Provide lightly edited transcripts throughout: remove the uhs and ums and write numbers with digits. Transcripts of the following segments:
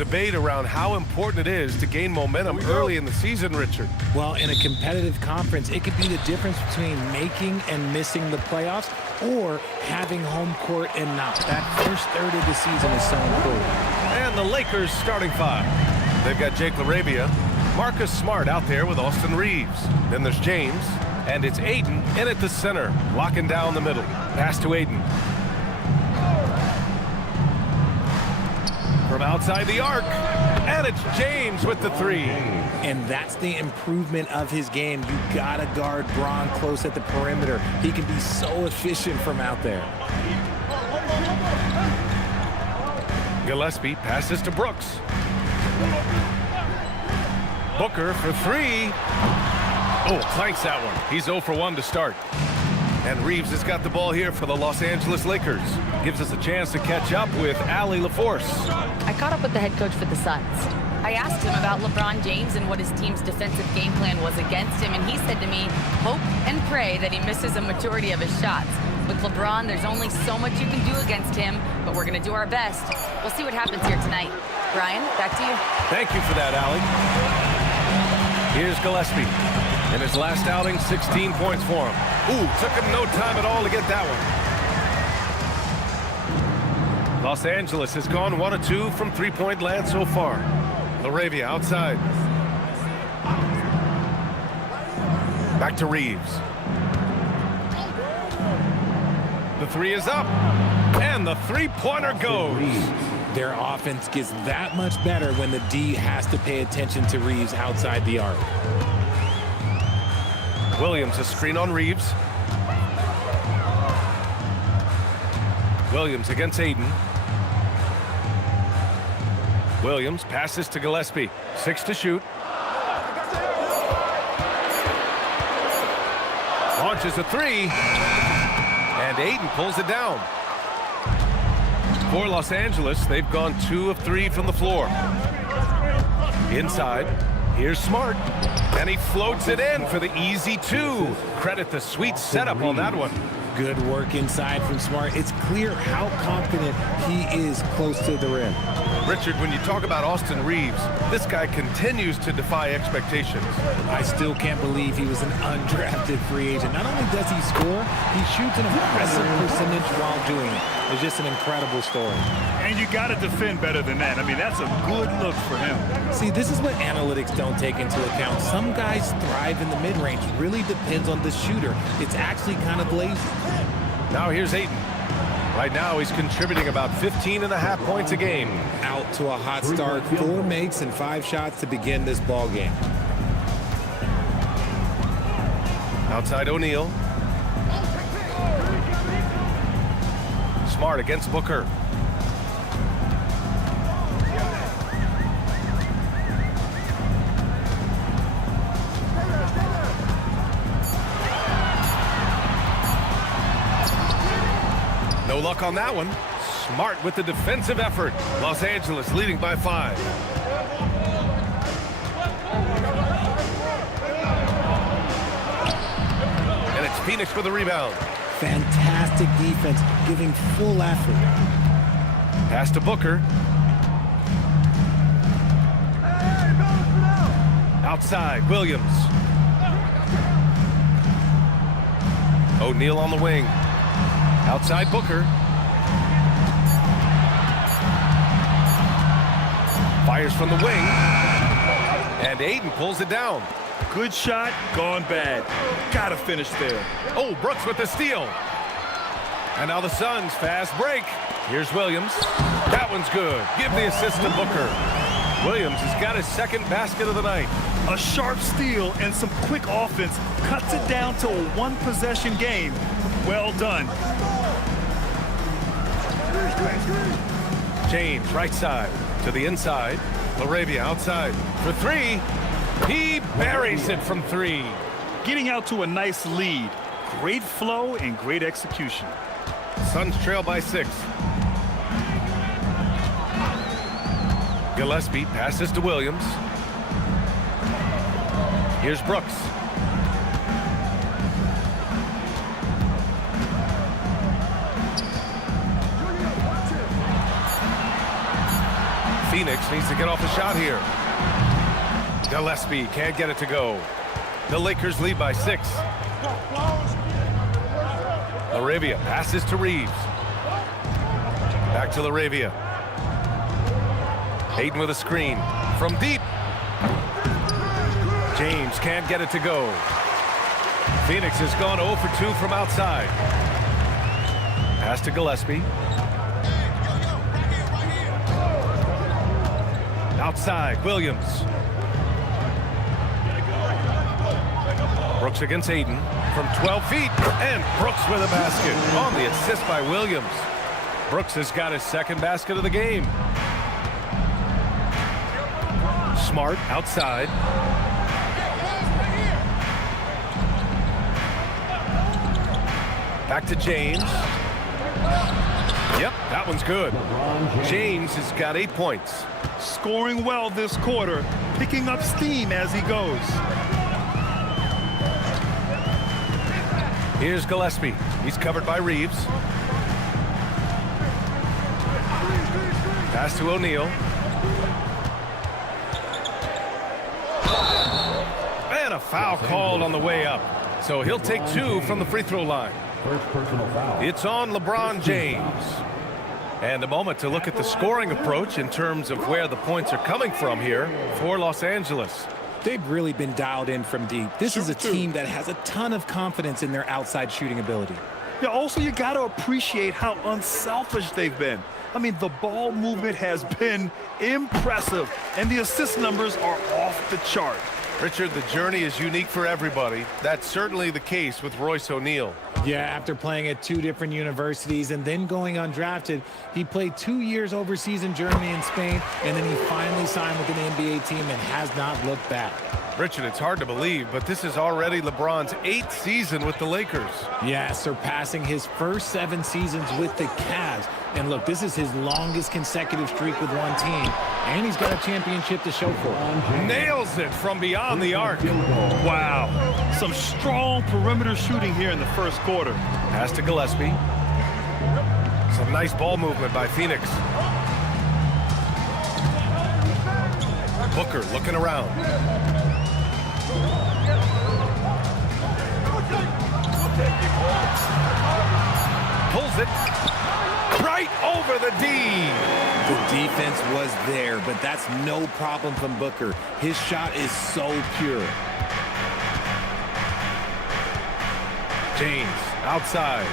debate around how important it is to gain momentum early in the season, Richard. Well, in a competitive conference, it could be the difference between making and missing the playoffs or having home court and not. That first third of the season is so important. And the Lakers starting five. They've got Jake LaRavia, Marcus Smart out there with Austin Reeves. Then there's James, and it's Aiden in at the center, locking down the middle. Pass to Aiden. From outside the arc, and it's James with the three. And that's the improvement of his game. You gotta guard Braun close at the perimeter. He can be so efficient from out there. Gillespie passes to Brooks. Booker for three. Oh, clanks that one. He's 0 for 1 to start. And Reeves has got the ball here for the Los Angeles Lakers. Gives us a chance to catch up with Allie LaForce. I caught up with the head coach for the Suns. I asked him about LeBron James and what his team's defensive game plan was against him, and he said to me, hope and pray that he misses a majority of his shots. With LeBron, there's only so much you can do against him, but we're going to do our best. We'll see what happens here tonight. Brian, back to you. Thank you for that, Allie. Here's Gillespie. In his last outing, 16 points for him. Ooh, took him no time at all to get that one. Los Angeles has gone 1 of 2 from three-point land so far. LaRavia outside. Back to Reeves. The three is up, and the three-pointer goes. Their offense gets that much better when the D has to pay attention to Reeves outside the arc. Williams, a screen on Reeves. Williams against Aiden. Williams passes to Gillespie. 6 to shoot. Launches a three. And Aiden pulls it down. For Los Angeles, they've gone 2 of 3 from the floor. Inside. Here's Smart, and he floats it in for the easy 2. Credit the sweet setup on that one. Good work inside from Smart. It's clear how confident he is close to the rim. Richard, when you talk about Austin Reeves, this guy continues to defy expectations. I still can't believe he was an undrafted free agent. Not only does he score, he shoots an impressive percentage while doing it. It's just an incredible story. And you got to defend better than that. I mean, that's a good look for him. See, this is what analytics don't take into account. Some guys thrive in the mid-range. Really depends on the shooter. It's actually kind of lazy. Now here's Aiden. Right now he's contributing about 15.5 points a game. Out to a hot start. 4 makes and 5 shots to begin this ball game. Outside O'Neal. Smart against Booker. No luck on that one. Smart with the defensive effort. Los Angeles leading by 5. And it's Phoenix for the rebound. Fantastic defense, giving full effort. Pass to Booker. Outside, Williams. O'Neal on the wing. Outside Booker. Fires from the wing. And Aiden pulls it down. Good shot, gone bad. Gotta finish there. Oh, Brooks with the steal. And now the Suns fast break. Here's Williams. That one's good. Give the assist to Booker. Williams has got his second basket of the night. A sharp steal and some quick offense cuts it down to a one-possession game. Well done. James, right side to the inside. LaRavia outside for 3. He buries it from 3. Getting out to a nice lead. Great flow and great execution. Suns trail by 6. Gillespie passes to Williams. Here's Brooks. Phoenix Phoenix needs to get off a shot here. Gillespie can't get it to go. The Lakers lead by 6. Laravia passes to Reeves. Back to Laravia. Hayden with a screen from deep. James can't get it to go. Phoenix has gone 0 for 2 from outside. Pass to Gillespie. Outside, Williams. Brooks against Hayden from 12 feet. And Brooks with a basket on the assist by Williams. Brooks has got his second basket of the game. Smart outside. Back to James. Yep, that one's good. James has got 8 points. Scoring well this quarter, picking up steam as he goes. Here's Gillespie. He's covered by Reeves. Pass to O'Neal. And a foul called on the way up. So he'll take 2 from the free throw line. First personal foul. It's on LeBron James. And a moment to look at the scoring approach in terms of where the points are coming from here for Los Angeles. They've really been dialed in from deep. This is a team that has a ton of confidence in their outside shooting ability. Yeah, also, you got to appreciate how unselfish they've been. I mean, the ball movement has been impressive, and the assist numbers are off the chart. Richard, the journey is unique for everybody. That's certainly the case with Royce O'Neal. Yeah, after playing at 2 different universities and then going undrafted, he played 2 years overseas in Germany and Spain, and then he finally signed with an NBA team and has not looked back. Richard, it's hard to believe, but this is already LeBron's 8th season with the Lakers. Yeah, surpassing his first 7 seasons with the Cavs. And look, this is his longest consecutive streak with one team, and he's got a championship to show for it. Nails it from beyond the arc. Wow, some strong perimeter shooting here in the first quarter. Pass to Gillespie. Some nice ball movement by Phoenix. Booker looking around. Pulls it right over the D. The defense was there, but that's no problem from Booker. His shot is so pure. James outside.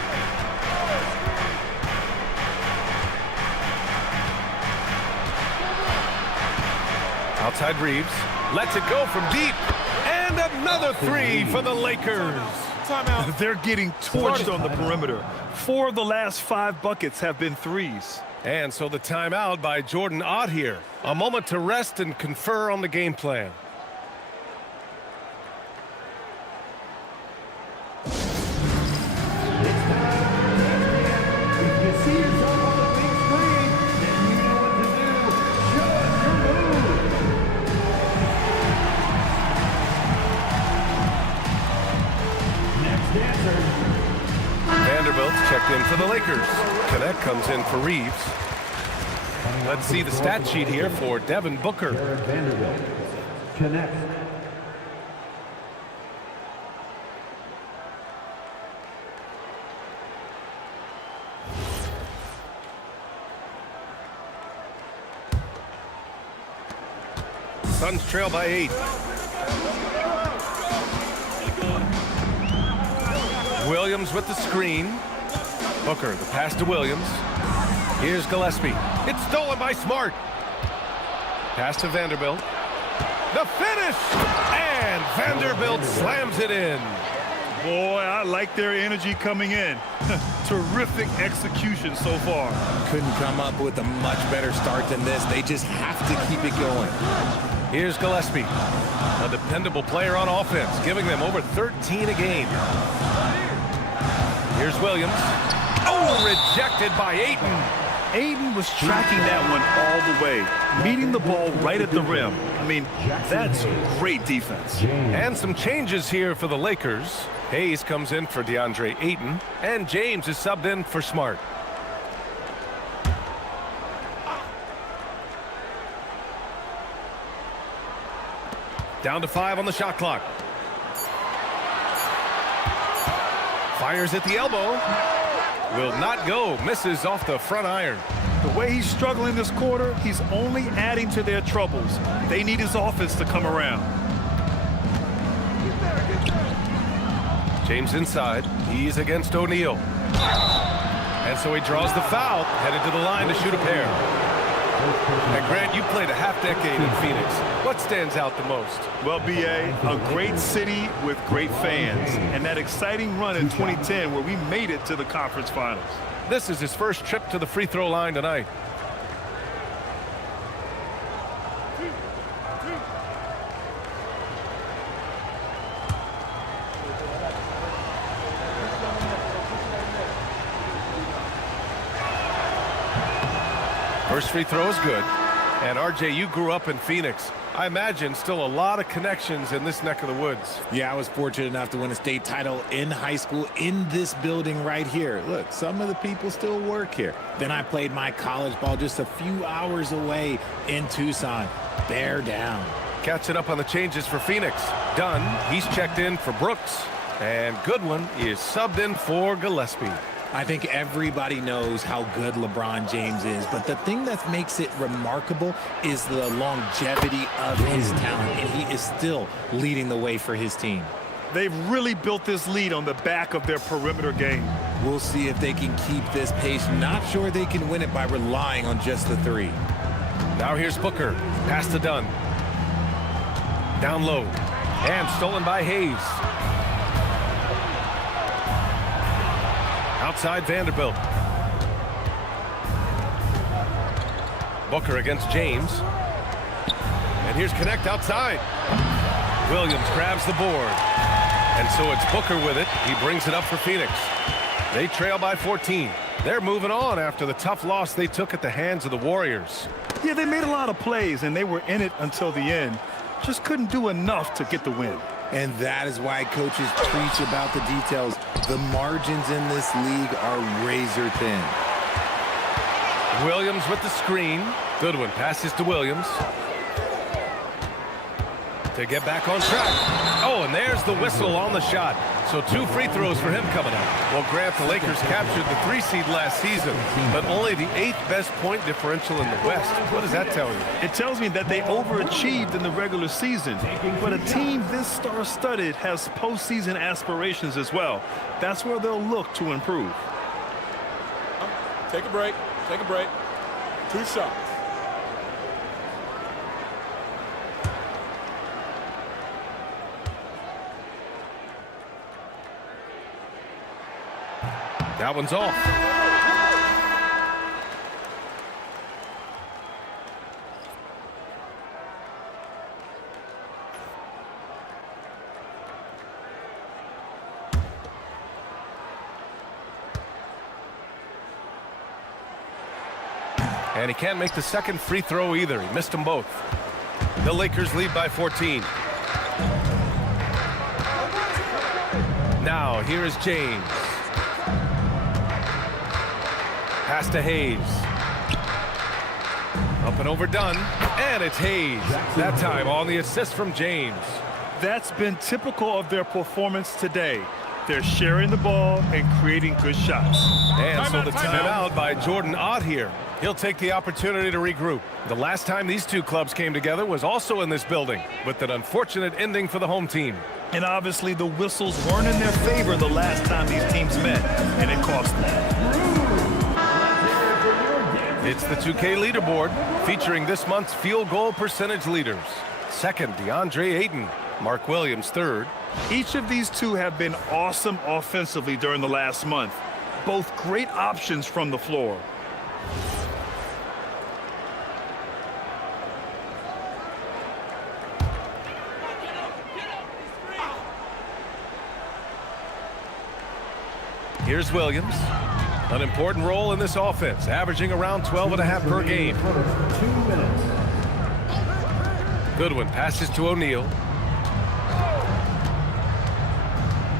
Outside Reeves. Lets it go from deep. And another 3 for the Lakers. Timeout. They're getting torched on the perimeter. 4 of the last 5 buckets have been threes. And so the timeout by Jordan Ott here. A moment to rest and confer on the game plan. Vanderbilt's checked in for the Lakers. Connect comes in for Reeves. Let's see the stat sheet here for Devin Booker. Vanderbilt. Connect. Suns trail by 8. Williams with the screen. Booker, the pass to Williams. Here's Gillespie. It's stolen by Smart. Pass to Vanderbilt. The finish! And Vanderbilt slams it in. Boy, I like their energy coming in. Terrific execution so far. Couldn't come up with a much better start than this. They just have to keep it going. Here's Gillespie, a dependable player on offense, giving them over 13 a game. Here's Williams. Oh, rejected by Ayton. Ayton was tracking that one all the way, meeting the ball right at the rim. I mean, that's great defense. And some changes here for the Lakers. Hayes comes in for DeAndre Ayton, and James is subbed in for Smart. Down to 5 on the shot clock. Fires at the elbow. Will not go. Misses off the front iron. The way he's struggling this quarter, he's only adding to their troubles. They need his offense to come around. James inside. He's against O'Neal. And so he draws the foul, headed to the line to shoot a pair. And Grant, you played a half-decade in Phoenix. What stands out the most? Well, B.A., a great city with great fans. And that exciting run in 2010 where we made it to the conference finals. This is his first trip to the free throw line tonight. First free throw is good. And RJ, you grew up in Phoenix. I imagine still a lot of connections in this neck of the woods. Yeah, I was fortunate enough to win a state title in high school in this building right here. Look, some of the people still work here. Then I played my college ball just a few hours away in Tucson. Bear down. Catching up on the changes for Phoenix. Dunn, he's checked in for Brooks. And Goodwin is subbed in for Gillespie. I think everybody knows how good LeBron James is, but the thing that makes it remarkable is the longevity of his talent, and he is still leading the way for his team. They've really built this lead on the back of their perimeter game. We'll see if they can keep this pace. Not sure they can win it by relying on just the three. Now here's Booker. Pass to Dunn. Down low. And stolen by Hayes. Outside Vanderbilt. Booker against James. And here's Connect outside. Williams grabs the board. And so it's Booker with it. He brings it up for Phoenix. They trail by 14. They're moving on after the tough loss they took at the hands of the Warriors. Yeah, they made a lot of plays, and they were in it until the end. Just couldn't do enough to get the win. And that is why coaches preach about the details. The margins in this league are razor thin. Williams with the screen. Goodwin passes to Williams. To get back on track. Oh, and there's the whistle on the shot. So 2 free throws for him coming up. Well, Grant, the Lakers captured the 3 seed last season, but only the 8th best point differential in the West. What does that tell you? It tells me that they overachieved in the regular season. But a team this star-studded has postseason aspirations as well. That's where they'll look to improve. Take a break. Take a break. 2 shots. That one's off. And he can't make the second free throw either. He missed them both. The Lakers lead by 14. Now, here is James. Pass to Hayes. Up and over Dunn. And it's Hayes. That time on the assist from James. That's been typical of their performance today. They're sharing the ball and creating good shots. And so the timeout by Jordan Ott here. He'll take the opportunity to regroup. The last time these two clubs came together was also in this building, with an unfortunate ending for the home team. And obviously the whistles weren't in their favor the last time these teams met, and it cost them. It's the 2K leaderboard featuring this month's field goal percentage leaders. Second, DeAndre Ayton. Mark Williams, third. Each of these two have been awesome offensively during the last month. Both great options from the floor. Here's Williams. An important role in this offense, averaging around 12.5 per game. 2 minutes. Goodwin passes to O'Neal.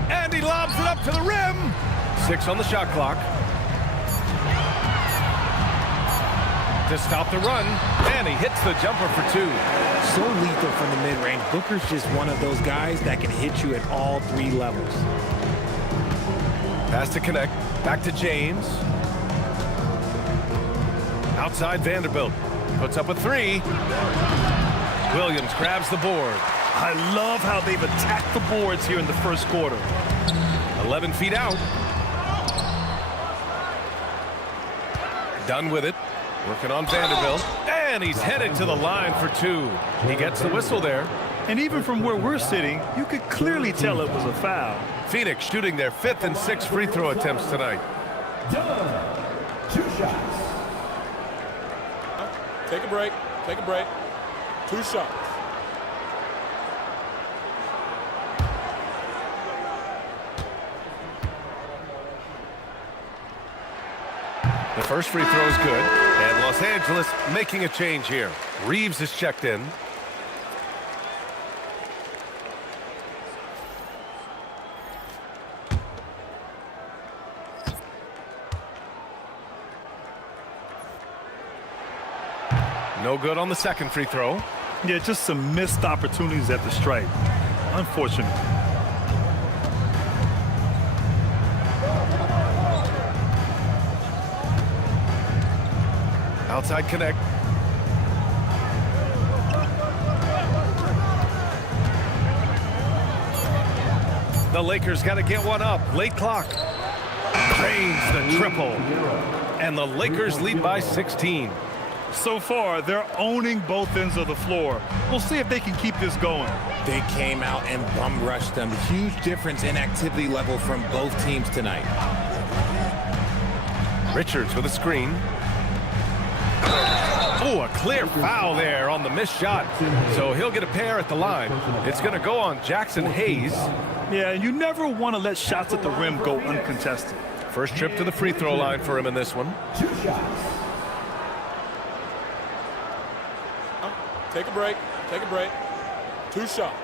And he lobs it up to the rim. 6 on the shot clock. to stop the run, and he hits the jumper for two. So lethal from the mid-range. Booker's just one of those guys that can hit you at all three levels. Pass to connect. Back to James. Outside Vanderbilt. Puts up a three. Williams grabs the board. I love how they've attacked the boards here in the first quarter. 11 feet out. Done with it. Working on Vanderbilt. And he's headed to the line for two. He gets the whistle there. And even from where we're sitting, you could clearly tell it was a foul. Phoenix shooting their 5th and 6th free throw attempts tonight. Done. 2 shots. Take a break. Take a break. 2 shots. The first free throw is good, and Los Angeles making a change here. Reeves is checked in. No good on the second free throw. Yeah, just some missed opportunities at the stripe. Unfortunate. Outside connect. The Lakers got to get one up. Late clock. Drains the triple. And the Lakers lead by 16. So far, they're owning both ends of the floor. We'll see if they can keep this going. They came out and bum rushed them. Huge difference in activity level from both teams tonight. Richards with a screen. Oh, a clear foul there on the missed shot. So he'll get a pair at the line. It's going to go on Jackson Hayes. Yeah, and you never want to let shots at the rim go uncontested. First trip to the free throw line for him in this one. 2 shots. Take a break. Take a break. 2 shots.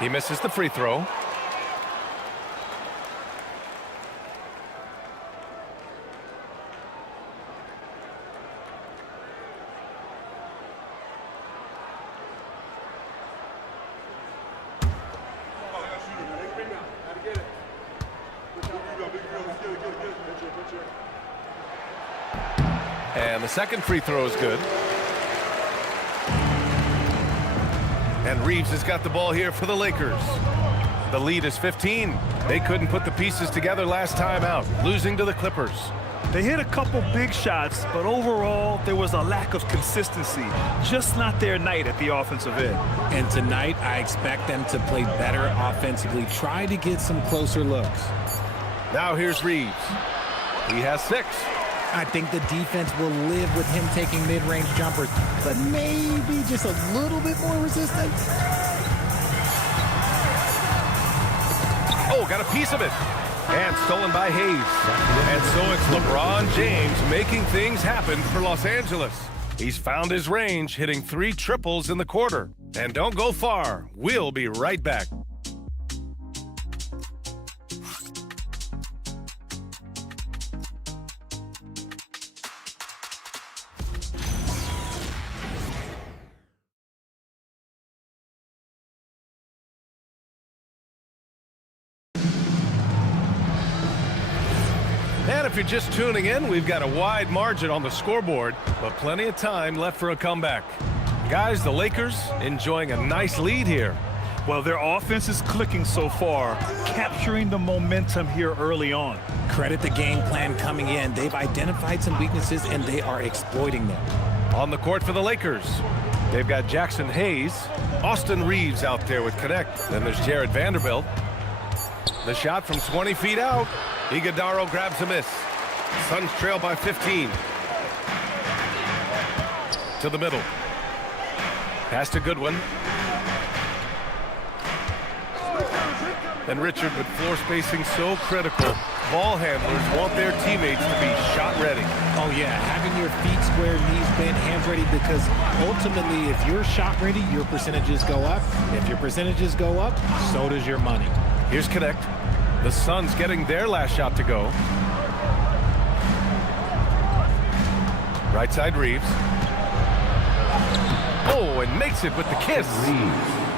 He misses the free throw. And the second free throw is good. And Reeves has got the ball here for the Lakers. The lead is 15. They couldn't put the pieces together last time out, losing to the Clippers. They hit a couple big shots, but overall, there was a lack of consistency. Just not their night at the offensive end. And tonight, I expect them to play better offensively. Try to get some closer looks. Now here's Reeves. He has 6. I think the defense will live with him taking mid-range jumpers, but maybe just a little bit more resistance. Oh, got a piece of it. And stolen by Hayes. And so it's LeBron James making things happen for Los Angeles. He's found his range, hitting 3 triples in the quarter. And don't go far. We'll be right back. And if you're just tuning in, we've got a wide margin on the scoreboard, but plenty of time left for a comeback. Guys, the Lakers enjoying a nice lead here. Well, their offense is clicking so far, capturing the momentum here early on. Credit the game plan coming in. They've identified some weaknesses, and they are exploiting them. On the court for the Lakers, they've got Jackson Hayes, Austin Reeves out there with connect. Then there's Jared Vanderbilt. The shot from 20 feet out. Iguodaro grabs a miss. Suns trail by 15. To the middle. Pass to Goodwin. And Richard, with floor spacing so critical, ball handlers want their teammates to be shot ready. Oh, yeah, having your feet square, knees bent, hands ready, because ultimately, if you're shot ready, your percentages go up. If your percentages go up, so does your money. Here's Connect. The Suns getting their last shot to go. Right side, Reeves. Oh, and makes it with the kiss.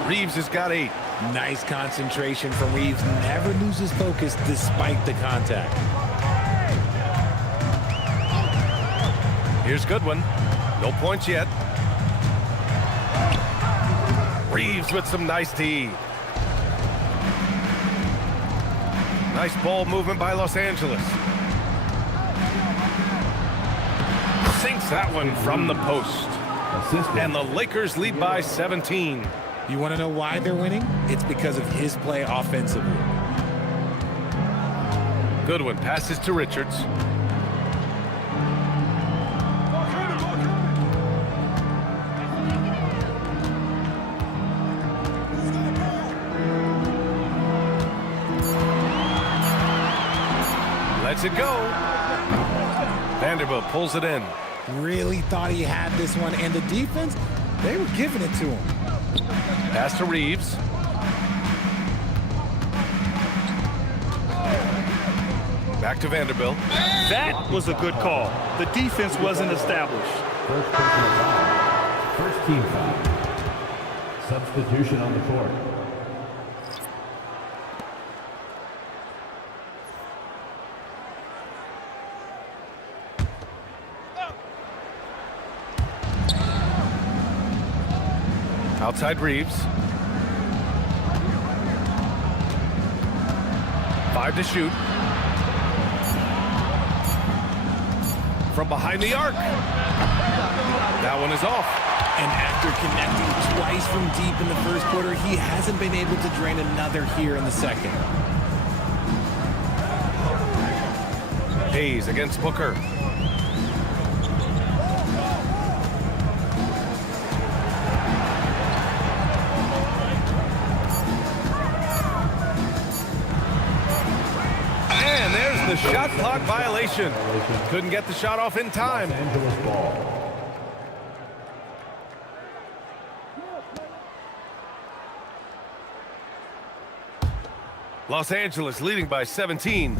Reeves has got 8. Nice concentration from Reeves. Never loses focus despite the contact. Here's Goodwin. No points yet. Reeves with some nice D. Nice ball movement by Los Angeles. Sinks that one from the post. And the Lakers lead by 17. You want to know why they're winning? It's because of his play offensively. Goodwin passes to Richards. Lets it go. Vanderbilt pulls it in. Really thought he had this one, and the defense, they were giving it to him. Pass to Reeves. Back to Vanderbilt. That was a good call. The defense wasn't established. First personal foul. First team foul. Substitution on the court. Outside Reeves. 5 to shoot. From behind the arc. That one is off. And after connecting twice from deep in the first quarter, he hasn't been able to drain another here in the second. Hayes against Booker. And there's the shot clock violation. Couldn't get the shot off in time. Los Angeles ball. Los Angeles leading by 17.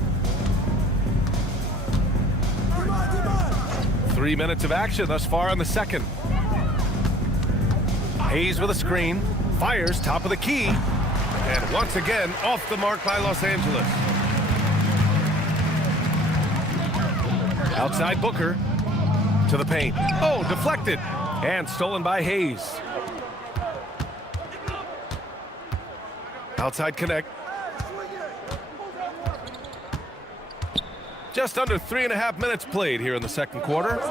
3 minutes of action thus far in the second. Hayes with a screen. Fires top of the key. And once again, off the mark by Los Angeles. Outside Booker. To the paint. Oh, deflected. And stolen by Hayes. Outside Connect. Just under 3.5 minutes played here in the second quarter.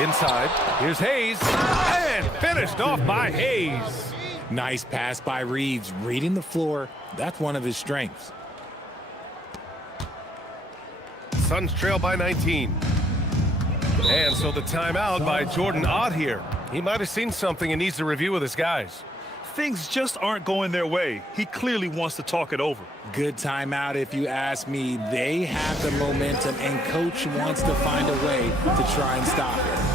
Inside, here's Hayes, and finished off by Hayes. Nice pass by Reeves, reading the floor. That's one of his strengths. Suns trail by 19. And so the timeout by Jordan Ott here. He might have seen something and needs to review with his guys. Things just aren't going their way. He clearly wants to talk it over. Good timeout if you ask me. They have the momentum, and coach wants to find a way to try and stop it.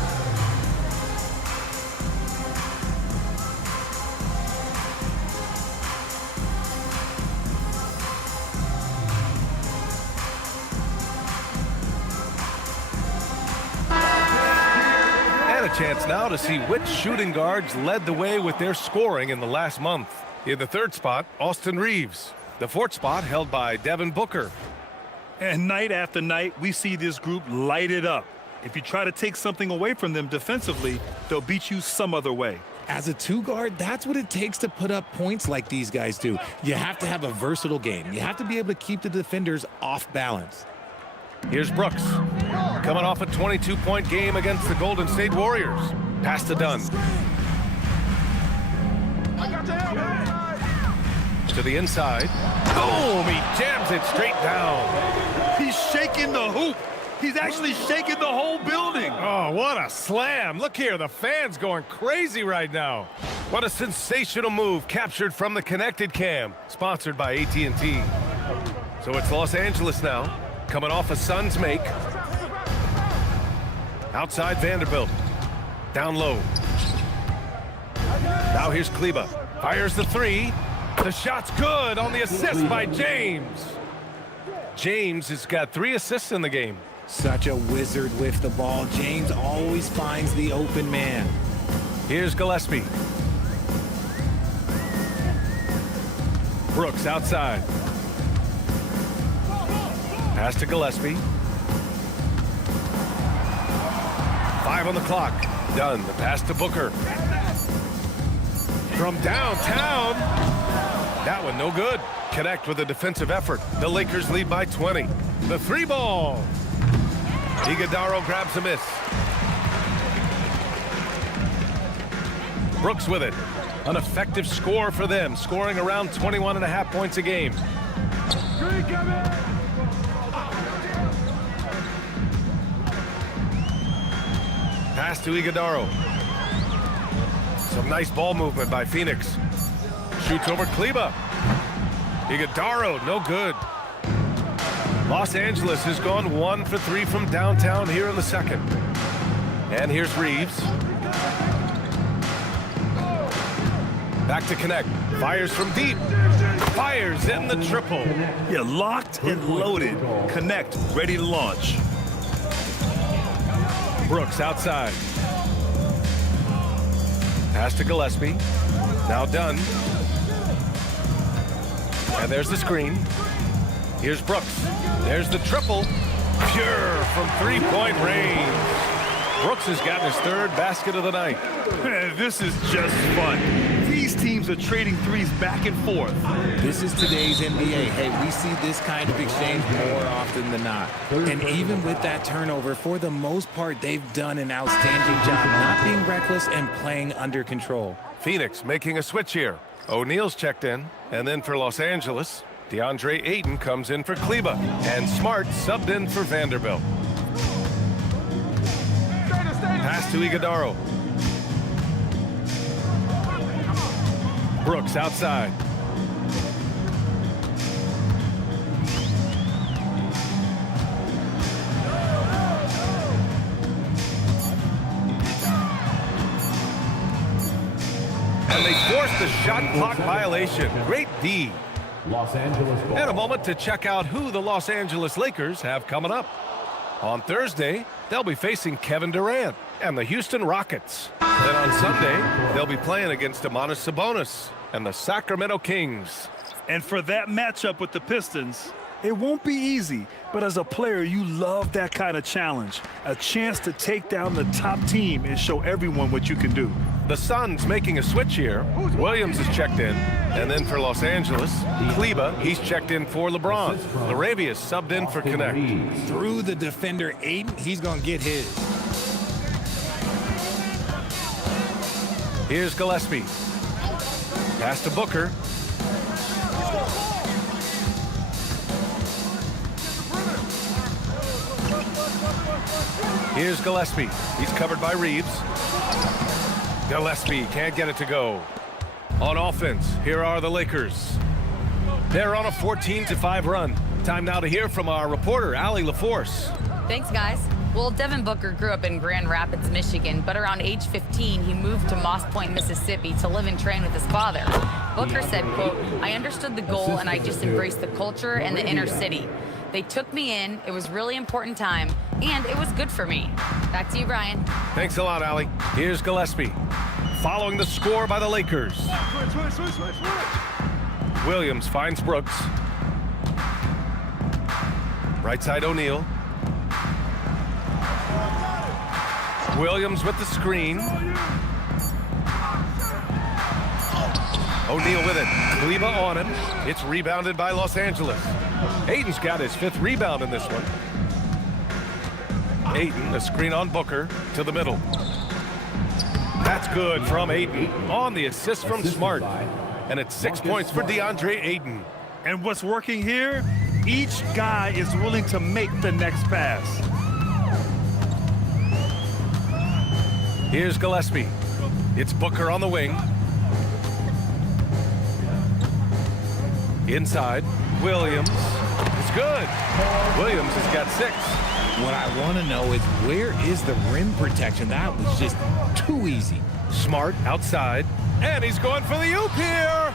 Chance now to see which shooting guards led the way with their scoring in the last month. In the third spot, Austin Reeves. The fourth spot held by Devin Booker. And night after night, we see this group light it up. If you try to take something away from them defensively, they'll beat you some other way. As a two guard, that's what it takes to put up points like these guys do. You have to have a versatile game. You have to be able to keep the defenders off balance. Here's Brooks, coming off a 22-point game against the Golden State Warriors. Pass to Dunn. To the inside. Boom! He jams it straight down. He's shaking the hoop. He's actually shaking the whole building. Oh, what a slam. Look here, the fans going crazy right now. What a sensational move captured from the connected cam, sponsored by AT&T. So it's Los Angeles now, coming off a Suns make. Outside Vanderbilt, down low. Now here's Kleba, fires the three. The shot's good on the assist by James. James has got 3 assists in the game. Such a wizard with the ball. James always finds the open man. Here's Gillespie. Brooks outside. Pass to Gillespie. 5 on the clock. Done. The pass to Booker. From downtown. That one no good. Connect with a defensive effort. The Lakers lead by 20. The 3 ball. Iguodaro grabs a miss. Brooks with it. An effective score for them, scoring around 21.5 points a game. Pass to Iguodaro. Some nice ball movement by Phoenix. Shoots over Kleba. Iguodaro, no good. Los Angeles has gone 1 for 3 from downtown here in the second. And here's Reeves. Back to connect. Fires from deep. Fires in the triple. Yeah, locked and loaded. Connect, ready to launch. Brooks outside. Pass to Gillespie. Now done. And there's the screen. Here's Brooks. There's the triple. Pure from 3-point range. Brooks has gotten his 3rd basket of the night. Man, this is just fun. These teams are trading threes back and forth. This is today's NBA. Hey, we see this kind of exchange more often than not. And even with that turnover, for the most part, they've done an outstanding job not being reckless and playing under control. Phoenix making a switch here. O'Neal's checked in. And then for Los Angeles, DeAndre Ayton comes in for Kleba. And Smart subbed in for Vanderbilt. Pass to Iguodaro. Brooks outside. And they forced the shot clock violation. Great D. Los Angeles ball. And a moment to check out who the Los Angeles Lakers have coming up. On Thursday, they'll be facing Kevin Durant and the Houston Rockets. Then on Sunday, they'll be playing against Domantas Sabonis and the Sacramento Kings. And for that matchup with the Pistons, it won't be easy, but as a player, you love that kind of challenge. A chance to take down the top team and show everyone what you can do. The Suns making a switch here. Williams is checked in. And then for Los Angeles, Kleba, he's checked in for LeBron. Laravia subbed in for Connect. Through the defender, Ayton, he's going to get his. Here's Gillespie. Pass to Booker. Here's Gillespie. He's covered by Reeves. Gillespie can't get it to go. On offense, here are the Lakers. They're on a 14-5 run. Time now to hear from our reporter, Allie LaForce. Thanks, guys. Well, Devin Booker grew up in Grand Rapids, Michigan, but around age 15, he moved to Moss Point, Mississippi to live and train with his father. Booker said, quote, "I understood the goal and I just embraced the culture and the inner city. They took me in, it was really important time, and it was good for me." Back to you, Brian. Thanks a lot, Allie. Here's Gillespie. Following the score by the Lakers. Williams finds Brooks. Right side O'Neal. Williams with the screen. O'Neal with it. Kleba on him. It's rebounded by Los Angeles. Ayton's got his 5th rebound in this one. Ayton, a screen on Booker to the middle. That's good from Ayton on the assist from Smart. And it's 6 points for DeAndre Ayton. And what's working here? Each guy is willing to make the next pass. Here's Gillespie. It's Booker on the wing. Inside, Williams. It's good. Williams has got 6. What I want to know is where is the rim protection? That was just too easy. Smart outside, and he's going for the oop here.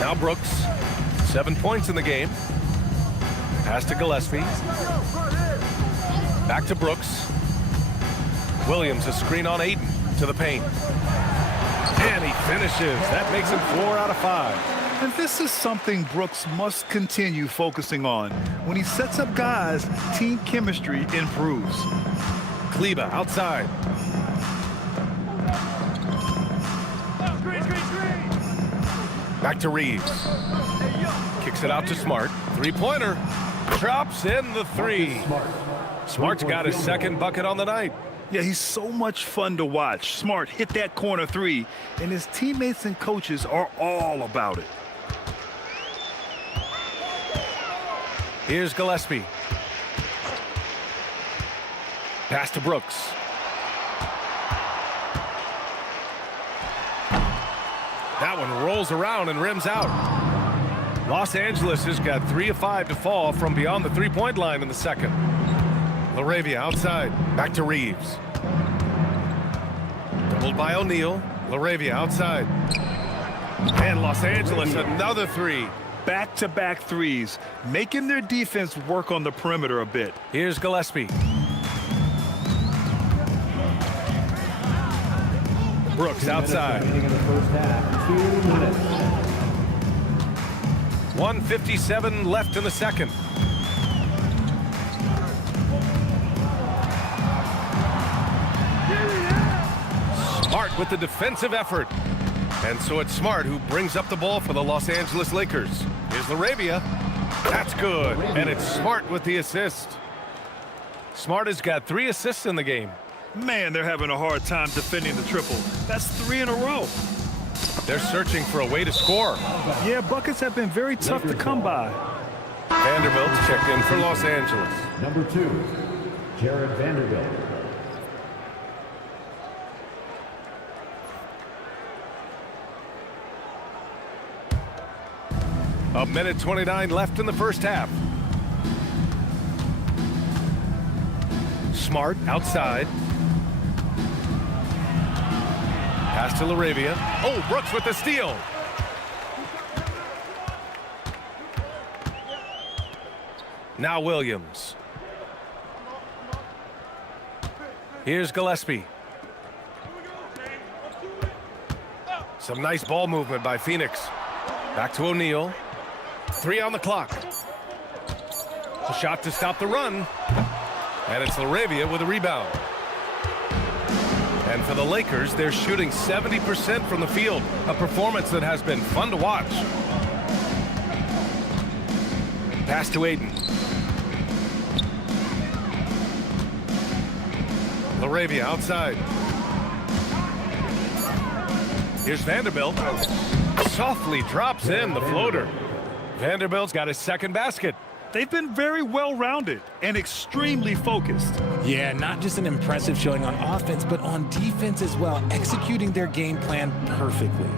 Now Brooks, 7 points in the game. Pass to Gillespie. Back to Brooks. Williams, a screen on Ayton to the paint. And he finishes. That makes him 4 out of 5. And this is something Brooks must continue focusing on. When he sets up guys, team chemistry improves. Kleba outside. Back to Reeves. Kicks it out to Smart. 3-pointer. Drops in the 3. Smart's got his 2nd bucket on the night. Yeah, he's so much fun to watch. Smart hit that corner 3, and his teammates and coaches are all about it. Here's Gillespie. Pass to Brooks. That one rolls around and rims out. Los Angeles has got 3 of 5 to fall from beyond the 3-point line in the 2nd. LaRavia outside. Back to Reeves. Doubled by O'Neal. LaRavia outside. And Los Angeles another 3. Back-to-back threes, making their defense work on the perimeter a bit. Here's Gillespie. Brooks outside. 1:57 left in the 2nd. Smart with the defensive effort. And so it's Smart who brings up the ball for the Los Angeles Lakers. Here's LaRavia. That's good. And it's Smart with the assist. Smart has got 3 assists in the game. Man, they're having a hard time defending the triple. That's 3 in a row. They're searching for a way to score. Yeah, buckets have been very tough to come by. Vanderbilt's checked in for Los Angeles. Number 2, Jared Vanderbilt. A minute 29 left in the first half. Smart outside. Pass to LaRavia. Oh, Brooks with the steal. Now Williams. Here's Gillespie. Some nice ball movement by Phoenix. Back to O'Neal. 3 on the clock. A shot to stop the run. And it's LaRavia with a rebound. And for the Lakers, they're shooting 70% from the field. A performance that has been fun to watch. Pass to Ayton. LaRavia outside. Here's Vanderbilt. Softly drops in the floater. Vanderbilt's got his 2nd basket. They've been very well-rounded and extremely focused. Yeah, not just an impressive showing on offense, but on defense as well, executing their game plan perfectly.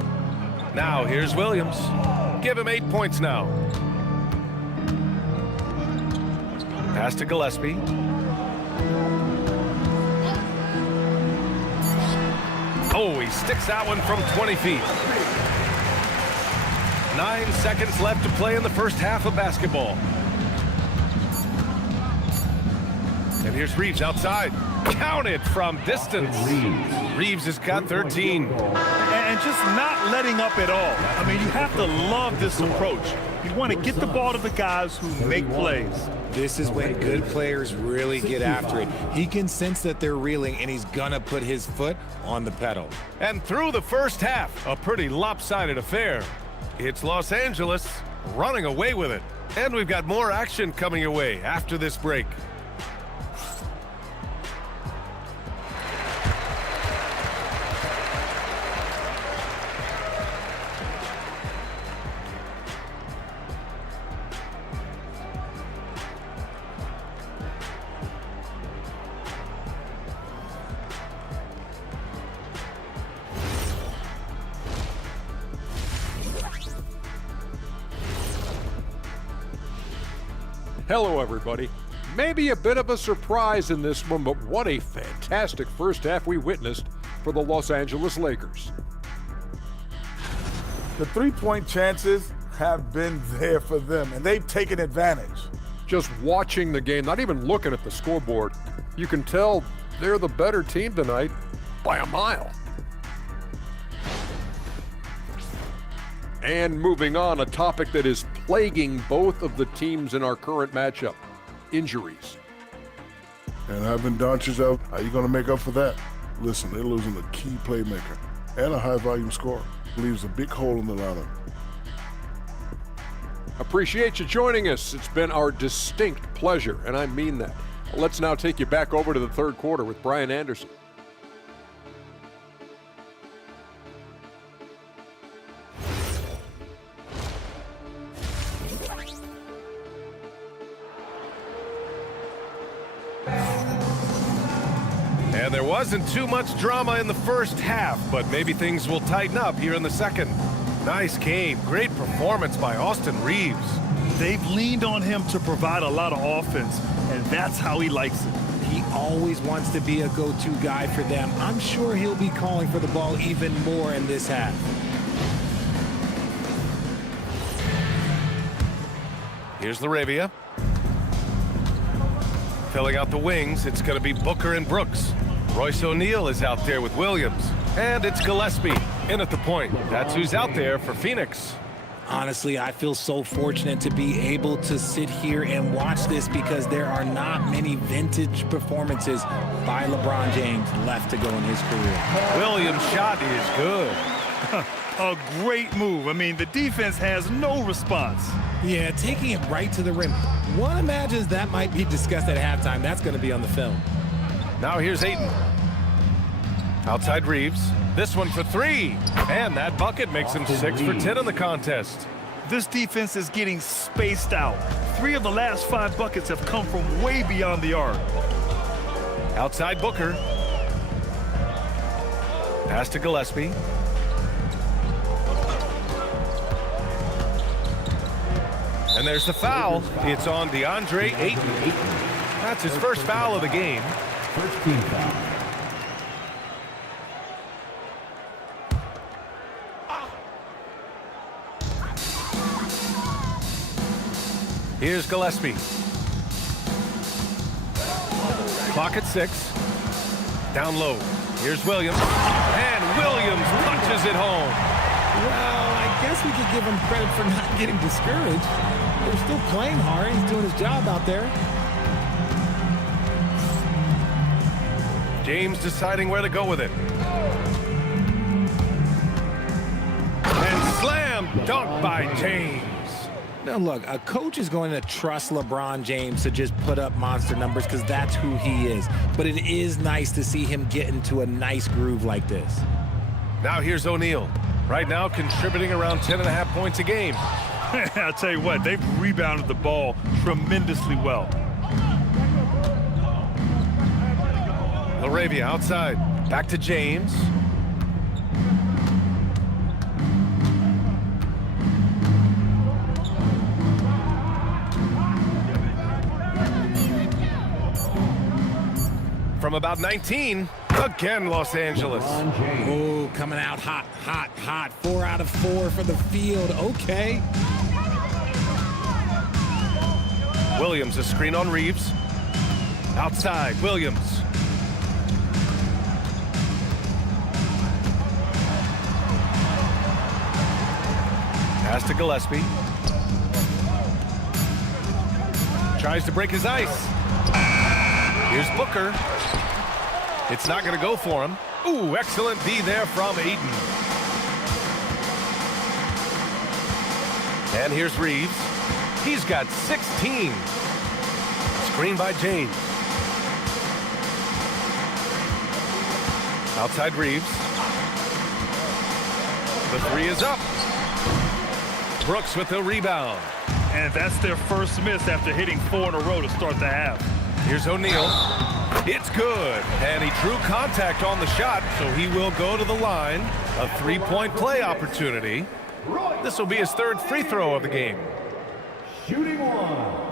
Now here's Williams. Give him 8 points now. Pass to Gillespie. Oh, he sticks that one from 20 feet. 9 seconds left to play in the first half of basketball. And here's Reeves outside. Count it from distance. Reeves has got 13. And just not letting up at all. I mean, you have to love this approach. You want to get the ball to the guys who make plays. This is when good players really get after it. He can sense that they're reeling, and he's gonna put his foot on the pedal. And through the first half, a pretty lopsided affair. It's Los Angeles running away with it. And we've got more action coming your way after this break. Hello, everybody. Maybe a bit of a surprise in this one, but what a fantastic first half we witnessed for the Los Angeles Lakers. The three-point chances have been there for them, and they've taken advantage. Just watching the game, not even looking at the scoreboard, you can tell they're the better team tonight by a mile. And moving on, a topic that is plaguing both of the teams in our current matchup, injuries. And having Doncic out, how are you going to make up for that? Listen, they're losing a key playmaker and a high-volume scorer. Leaves a big hole in the lineup. Appreciate you joining us. It's been our distinct pleasure, and I mean that. Let's now take you back over to the third quarter with Brian Anderson. And there wasn't too much drama in the first half, but maybe things will tighten up here in the second. Nice game. Great performance by Austin Reeves. They've leaned on him to provide a lot of offense, and that's how he likes it. He always wants to be a go-to guy for them. I'm sure he'll be calling for the ball even more in this half. Here's Laravia. Filling out the wings, it's going to be Booker and Brooks. Royce O'Neal is out there with Williams. And it's Gillespie in at the point. That's who's out there for Phoenix. Honestly, I feel so fortunate to be able to sit here and watch this because there are not many vintage performances by LeBron James left to go in his career. Williams' shot is good. A great move. I mean, the defense has no response. Yeah, taking it right to the rim. One imagines that might be discussed at halftime. That's going to be on the film. Now here's Ayton. Outside Reeves. This one for three. And that bucket makes him 6 for 10 in the contest. This defense is getting spaced out. 3 of the last 5 buckets have come from way beyond the arc. Outside Booker. Pass to Gillespie. And there's the foul. It's on DeAndre Ayton. That's his first foul of the game. First team foul. Here's Gillespie. Clock at 6. Down low. Here's Williams. And Williams punches it home. Well, I guess we could give him credit for not getting discouraged. They're still playing hard. He's doing his job out there. James deciding where to go with it. And slam dunk by James. Now, look, a coach is going to trust LeBron James to just put up monster numbers because that's who he is. But it is nice to see him get into a nice groove like this. Now here's O'Neal. Right now contributing around 10.5 points a game. I'll tell you what, they've rebounded the ball tremendously well. Laravia outside. Back to James. From about 19, again Los Angeles. Oh, coming out hot, hot, hot. 4 out of 4 for the field. Okay. Williams, a screen on Reeves. Outside, Williams. Pass to Gillespie. Tries to break his ice. Here's Booker. It's not going to go for him. Ooh, excellent D there from Ayton. And here's Reeves. He's got 16. Screen by James. Outside Reeves. The 3 is up. Brooks with the rebound. And that's their first miss after hitting 4 in a row to start the half. Here's O'Neal. It's good. And he drew contact on the shot, so he will go to the line. A 3-point play opportunity. This will be his 3rd free throw of the game. Shooting one.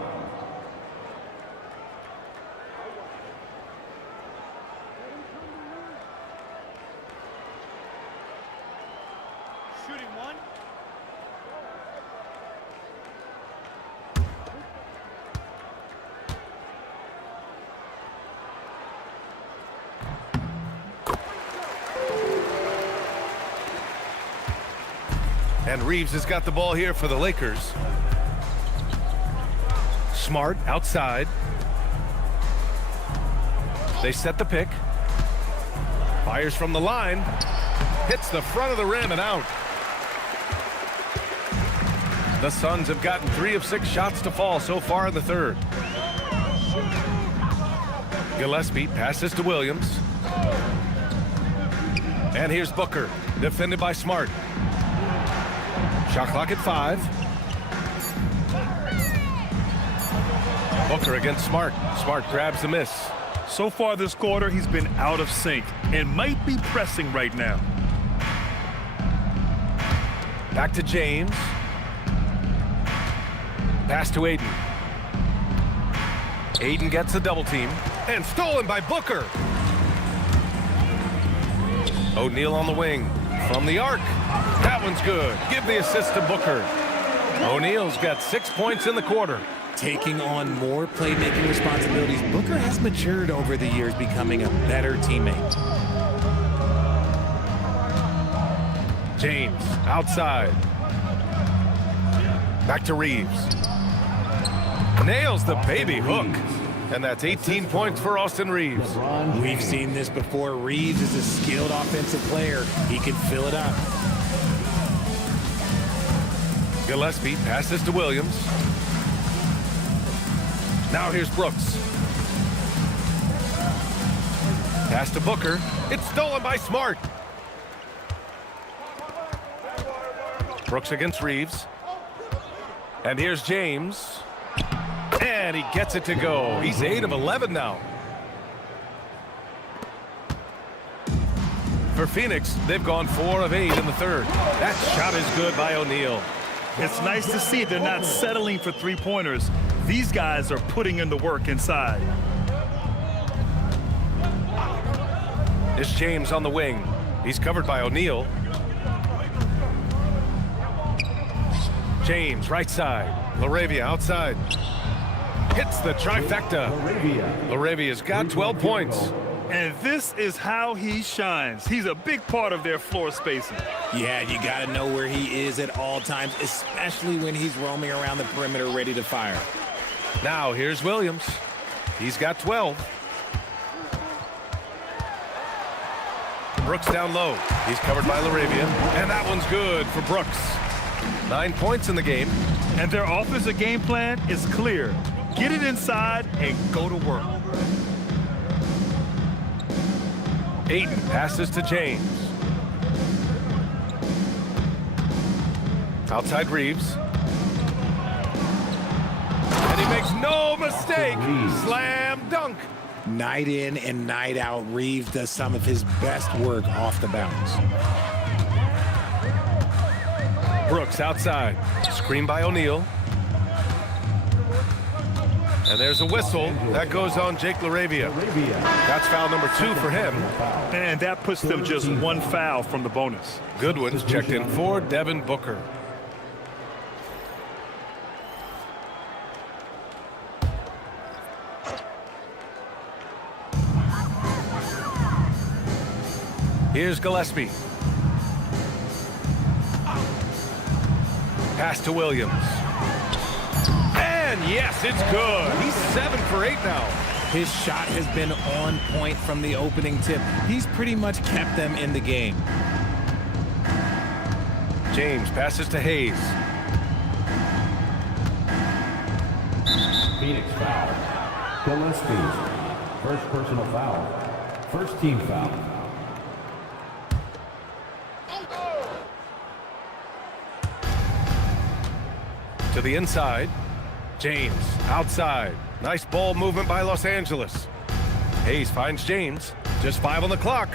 And Reeves has got the ball here for the Lakers. Smart outside. They set the pick. Fires from the line. Hits the front of the rim and out. The Suns have gotten 3 of 6 shots to fall so far in the third. Gillespie passes to Williams. And here's Booker, defended by Smart. Shot clock at 5. Booker against Smart. Smart grabs the miss. So far this quarter, he's been out of sync and might be pressing right now. Back to James. Pass to Aiden. Aiden gets the double team and stolen by Booker. O'Neal on the wing from the arc. That one's good. Give the assist to Booker. O'Neal's got 6 points in the quarter. Taking on more playmaking responsibilities, Booker has matured over the years, becoming a better teammate. James outside. Back to Reeves. Nails the baby hook. And that's 18 points for Austin Reeves. We've seen this before. Reeves is a skilled offensive player. He can fill it up. Gillespie passes to Williams. Now here's Brooks. Pass to Booker. It's stolen by Smart. Brooks against Reeves. And here's James. And he gets it to go. He's 8 of 11 now. For Phoenix, they've gone 4 of 8 in the third. That shot is good by O'Neal. It's nice to see they're not settling for three-pointers. These guys are putting in the work inside. It's James on the wing. He's covered by O'Neal. James, right side. LaRavia outside. Hits the trifecta. LaRavia's got 12 points. And this is how he shines. He's a big part of their floor spacing. Yeah, you got to know where he is at all times, especially when he's roaming around the perimeter ready to fire. Now here's Williams. He's got 12. Brooks down low. He's covered by LaRavia. And that one's good for Brooks. 9 points in the game. And their offensive game plan is clear. Get it inside and go to work. Aiden passes to James. Outside Reeves. And he makes no mistake. Slam dunk. Night in and night out, Reeves does some of his best work off the bounce. Brooks outside. Screen by O'Neal. And there's a whistle. That goes on Jake LaRavia. That's foul number 2 for him. And that puts them just 1 foul from the bonus. Goodwin's checked in for Devin Booker. Here's Gillespie. Pass to Williams. And yes, it's good. He's 7 for 8 now. His shot has been on point from the opening tip. He's pretty much kept them in the game. James passes to Hayes. Phoenix foul. Gillespie. First personal foul. First team foul. To the inside. James outside. Nice ball movement by Los Angeles. Hayes finds James. Just 5 on the clock.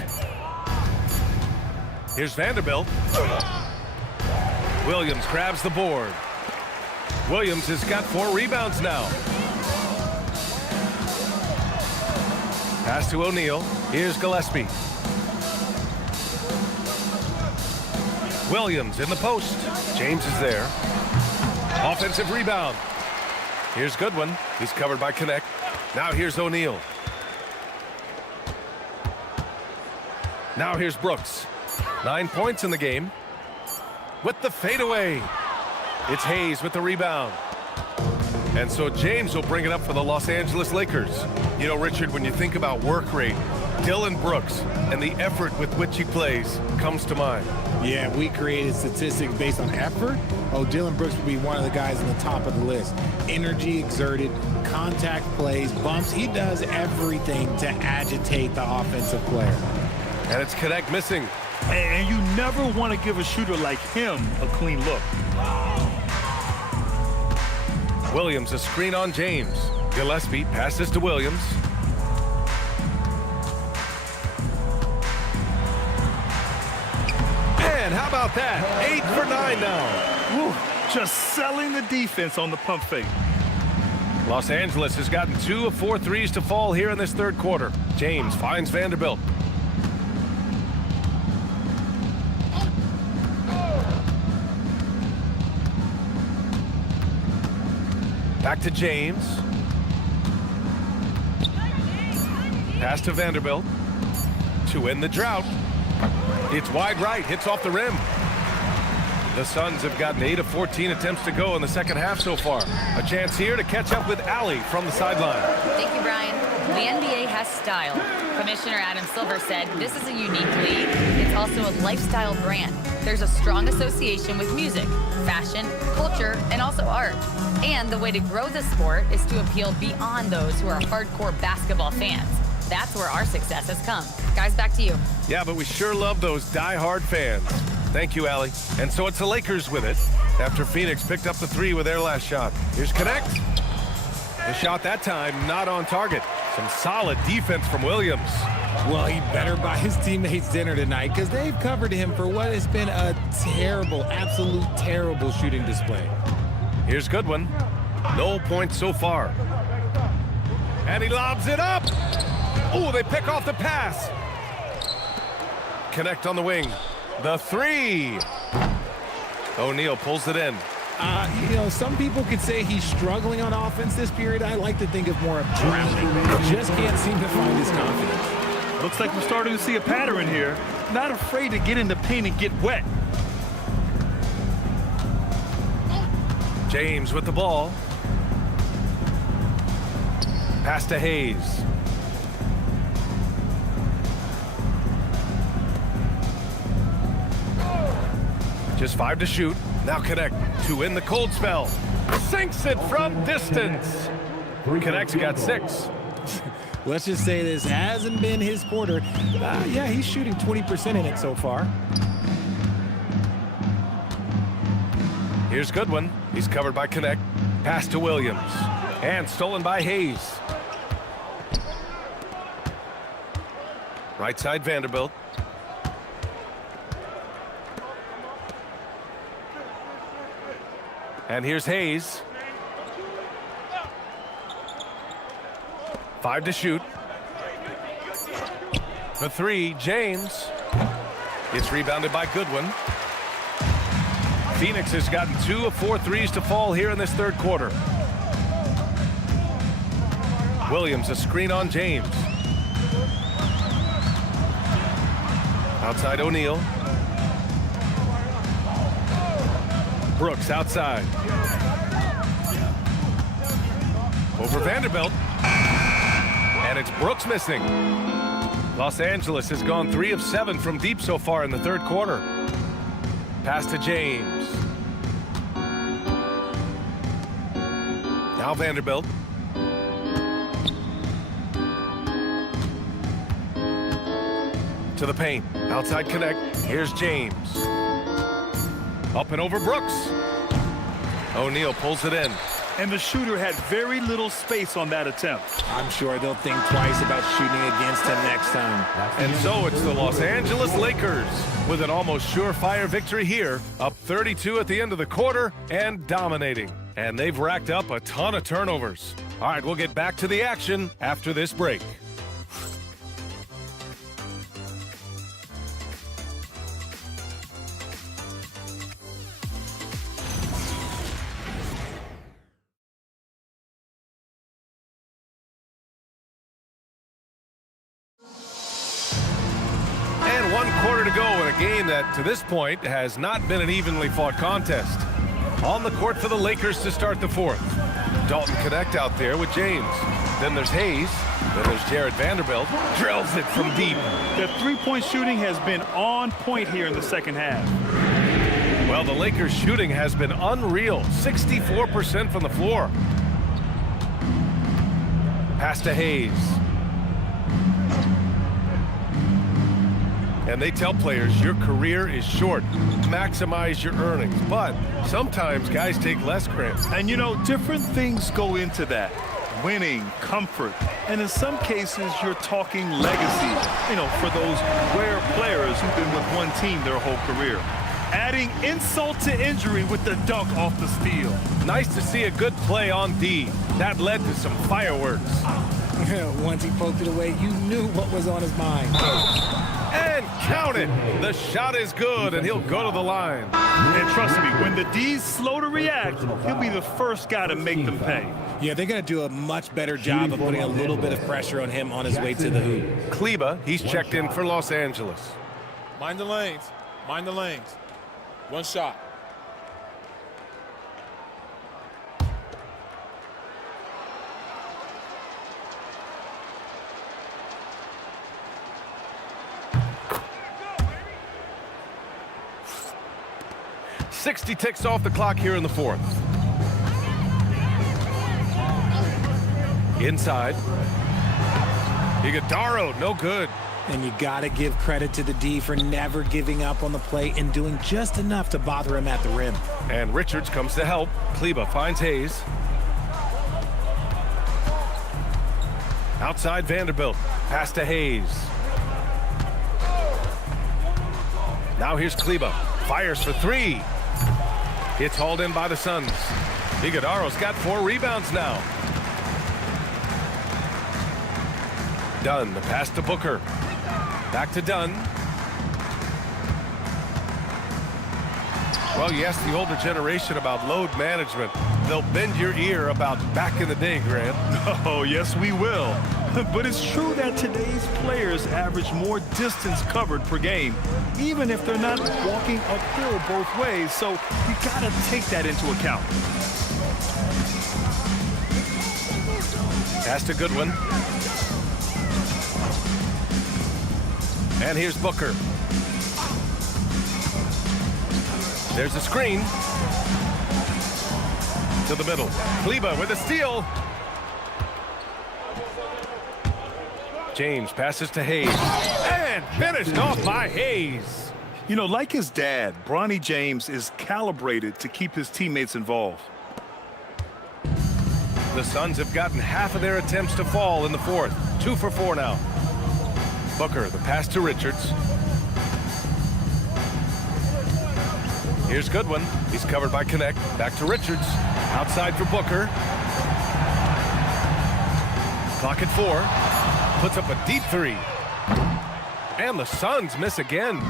Here's Vanderbilt. Williams grabs the board. Williams has got 4 rebounds now. Pass to O'Neal. Here's Gillespie. Williams in the post. James is there. Offensive rebound. Here's Goodwin. He's covered by Connect. Now here's O'Neal. Now here's Brooks. 9 points in the game. with the fadeaway. It's Hayes with the rebound. And so James will bring it up for the Los Angeles Lakers. You know, Richard, when you think about work rate, Dillon Brooks and the effort with which he plays comes to mind. Yeah, we created statistics based on effort. Oh, Dillon Brooks would be one of the guys on the top of the list. Energy exerted, contact plays, bumps. He does everything to agitate the offensive player. And it's Connect missing. And you never want to give a shooter like him a clean look. Williams, a screen on James. Gillespie passes to Williams. And how about that? 8 for 9 now. Woo, just selling the defense on the pump fake. Los Angeles has gotten 2 of 4 threes to fall here in this third quarter. James finds Vanderbilt. Back to James. Pass to Vanderbilt. To end the drought. It's wide right, hits off the rim. The Suns have gotten 8 of 14 attempts to go in the second half so far. A chance here to catch up with Allie from the sideline. Thank you, Brian. The NBA has style. Commissioner Adam Silver said this is a unique league. It's also a lifestyle brand. There's a strong association with music, fashion, culture, and also art. And the way to grow the sport is to appeal beyond those who are hardcore basketball fans. That's where our success has come. Guys, back to you. Yeah, but we sure love those die-hard fans. Thank you, Allie. And so it's the Lakers with it after Phoenix picked up the 3 with their last shot. Here's Connect. The shot that time not on target. Some solid defense from Williams. Well, he better buy his teammates dinner tonight because they've covered him for what has been a terrible, absolute terrible shooting display. Here's Goodwin. No points so far. And he lobs it up. Oh, they pick off the pass. Connect on the wing. The 3. O'Neal pulls it in. You know, some people could say he's struggling on offense this period. I like to think of more of drowning. Just can't seem to find his confidence. Looks like we're starting to see a pattern here. Not afraid to get in the paint and get wet. James with the ball. Pass to Hayes. Just 5 to shoot. Now Connect to end the cold spell. Sinks it from distance. Connect's got 6. Let's just say this hasn't been his quarter. Yeah, he's shooting 20% in it so far. Here's Goodwin. He's covered by Connect. Pass to Williams. And stolen by Hayes. Right side Vanderbilt. And here's Hayes. 5 to shoot. The 3, James. It's rebounded by Goodwin. Phoenix has gotten 2 of 4 threes to fall here in this third quarter. Williams, a screen on James. Outside O'Neal. Brooks outside. Over Vanderbilt. And it's Brooks missing. Los Angeles has gone 3 of 7 from deep so far in the third quarter. Pass to James. Now Vanderbilt. To the paint. Outside Connect. Here's James. Up and over Brooks. O'Neal pulls it in. And the shooter had very little space on that attempt. I'm sure they'll think twice about shooting against him next time. And so it's the Los Angeles Lakers with an almost surefire victory here, up 32 at the end of the quarter and dominating. And they've racked up a ton of turnovers. All right, we'll get back to the action after this break. game that, to this point, has not been an evenly fought contest. On the court for the Lakers to start the fourth. Dalton Connect out there with James. Then there's Hayes. Then there's Jared Vanderbilt. Drills it from deep. The three-point shooting has been on point here in the second half. Well, the Lakers' shooting has been unreal. 64% from the floor. Pass to Hayes. And they tell players your career is short. Maximize your earnings. But sometimes guys take less credit. And you know, different things go into that. Winning, comfort, and in some cases you're talking legacy, you know, for those rare players who've been with one team their whole career. Adding insult to injury with the dunk off the steal. Nice to see a good play on D. That led to some fireworks. Once he poked it away, you knew what was on his mind. And count it. The shot is good, and he'll go to the line. And trust me, when the D's slow to react, he'll be the first guy to make them pay. Yeah, they're going to do a much better job of putting a little bit of pressure on him on his way to the hoop. Kleba, he's checked in for Los Angeles. Mind the lanes. Mind the lanes. One shot. .60 ticks off the clock here in the fourth. Inside. Iguodaro, no good. And you got to give credit to the D for never giving up on the play and doing just enough to bother him at the rim. And Richards comes to help. Kleba finds Hayes. Outside Vanderbilt. Pass to Hayes. Now here's Kleba. Fires for three. It's hauled in by the Suns. Iguodaro's got 4 rebounds now. Dunn, the pass to Booker. Back to Dunn. Well, you ask the older generation about load management. They'll bend your ear about back in the day, Grant. Oh, yes, we will. But it's true that today's players average more distance covered per game, even if they're not walking uphill both ways. So you got to take that into account. Pass to Goodwin. And here's Booker. There's a screen. To the middle. Kleba with a steal. James passes to Hayes. And finished off by Hayes. You know, like his dad, Bronny James is calibrated to keep his teammates involved. The Suns have gotten half of their attempts to fall in the fourth. 2 for 4 now. Booker, the pass to Richards. Here's Goodwin. He's covered by Connect. Back to Richards. Outside for Booker. Clock at 4. Puts up a deep 3. And the Suns miss again.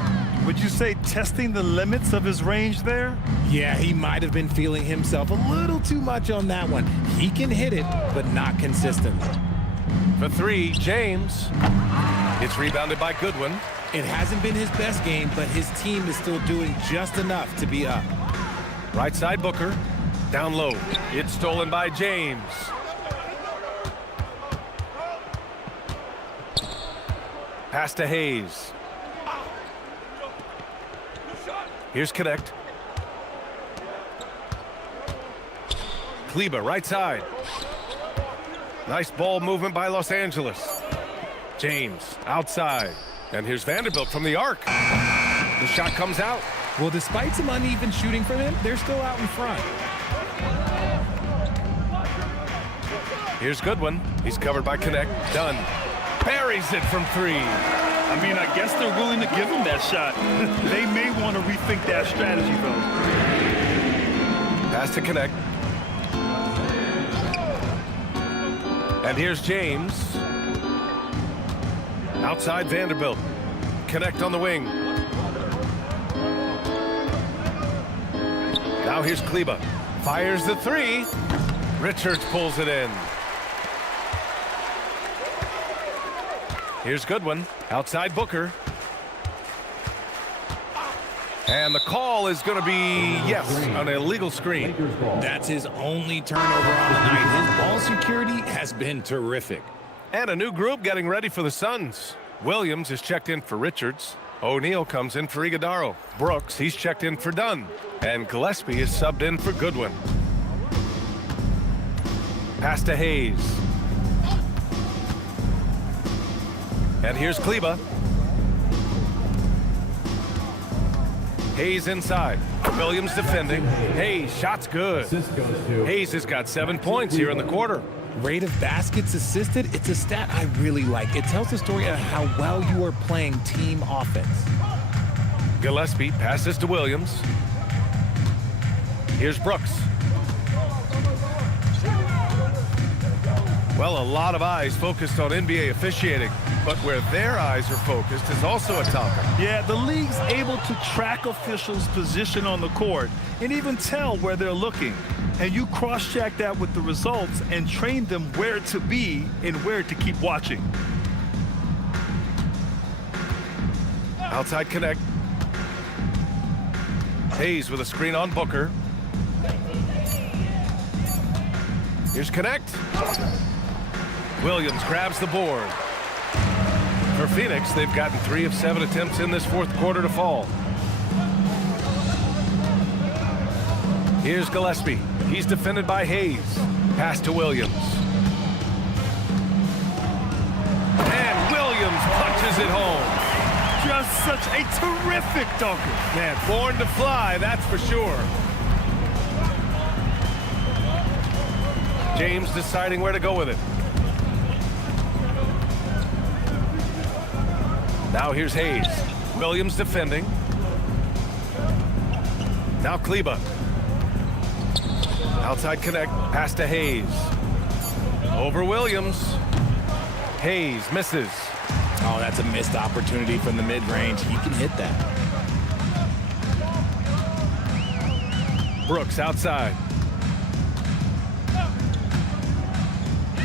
Would you say testing the limits of his range there? Yeah, he might have been feeling himself a little too much on that one. He can hit it, but not consistently. For 3, James. It's rebounded by Goodwin. It hasn't been his best game, but his team is still doing just enough to be up. Right side Booker. Down low. It's stolen by James. Pass to Hayes. Here's Connect. Kleba, right side. Nice ball movement by Los Angeles. James, outside. And here's Vanderbilt from the arc. The shot comes out. Well, despite some uneven shooting for them, they're still out in front. Here's Goodwin. He's covered by Connect. Dunn buries it from 3. I mean, I guess they're willing to give him that shot. They may want to rethink that strategy, though. Pass to Connect. And here's James. Outside Vanderbilt. Connect on the wing. Now here's Kleba. Fires the 3. Richards pulls it in. Here's Goodwin. Outside Booker. And the call is going to be, yes, an illegal screen. Lakers ball. That's his only turnover on the night. His ball security has been terrific. And a new group getting ready for the Suns. Williams is checked in for Richards. O'Neal comes in for Iguodaro. Brooks, he's checked in for Dunn. And Gillespie is subbed in for Goodwin. Pass to Hayes. And here's Kleba. Hayes inside. Williams defending. Hayes, shot's good. Assist goes to Hayes has got 7 points here in the quarter. Rate of baskets assisted, it's a stat I really like. It tells the story of how well you are playing team offense. Gillespie passes to Williams. Here's Brooks. Well, a lot of eyes focused on NBA officiating, but where their eyes are focused is also a topic. Yeah, the league's able to track officials' position on the court and even tell where they're looking. And you cross-check that with the results and train them where to be and where to keep watching. Outside connect. Hayes with a screen on Booker. Here's connect. Williams grabs the board. For Phoenix, they've gotten 3 of 7 attempts in this fourth quarter to fall. Here's Gillespie. He's defended by Hayes. Pass to Williams. And Williams punches it home. Just such a terrific dunker. Man, born to fly, that's for sure. James deciding where to go with it. Now here's Hayes. Williams defending. Now Kleba. Outside connect. Pass to Hayes. Over Williams. Hayes misses. Oh, that's a missed opportunity from the mid-range. He can hit that. Brooks outside.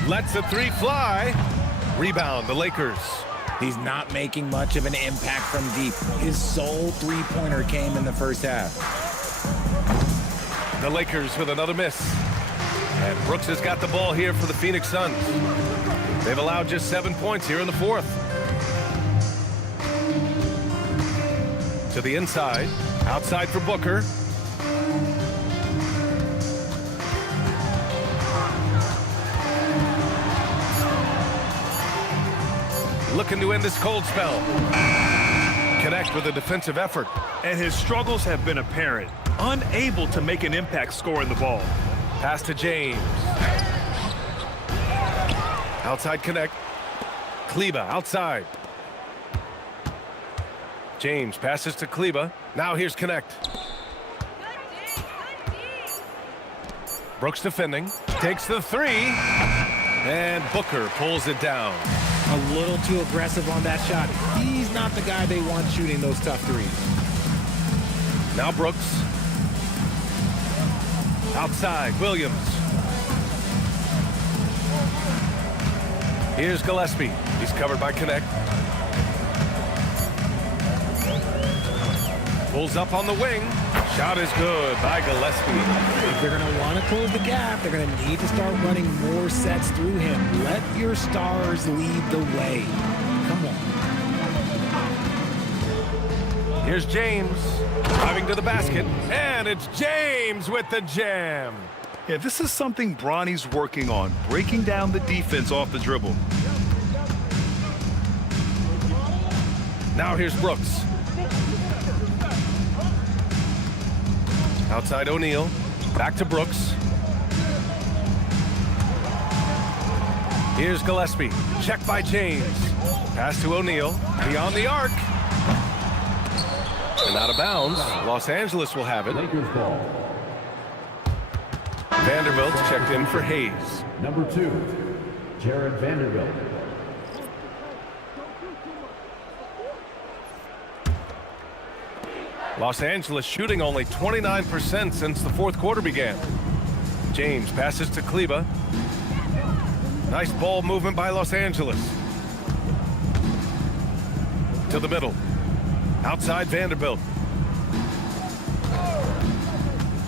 Lets the 3 fly. Rebound, the Lakers. He's not making much of an impact from deep. His sole three-pointer came in the first half. The Lakers with another miss. And Brooks has got the ball here for the Phoenix Suns. They've allowed just 7 points here in the fourth. To the inside. Outside for Booker. Looking to end this cold spell. Connect with a defensive effort. And his struggles have been apparent. Unable to make an impact scoring the ball. Pass to James. Outside connect. Kleba outside. James passes to Kleba. Now here's connect. Brooks defending. Takes the 3. And Booker pulls it down. A little too aggressive on that shot. He's not the guy they want shooting those tough threes. Now Brooks. Outside, Williams. Here's Gillespie. He's covered by Connect. Pulls up on the wing. Shot is good by Gillespie. If they're going to want to close the gap, they're going to need to start running more sets through him. Let your stars lead the way. Come on. Here's James driving to the basket, and it's James with the jam. Yeah, this is something Bronny's working on, breaking down the defense off the dribble. Now here's Brooks. Outside O'Neal. Back to Brooks. Here's Gillespie. Check by James. Pass to O'Neal. Beyond the arc. And out of bounds. Los Angeles will have it. Lakers ball. Vanderbilt checked in for Hayes. Number 2, Jared Vanderbilt. Los Angeles shooting only 29% since the fourth quarter began. James passes to Kleba. Nice ball movement by Los Angeles. To the middle. Outside Vanderbilt.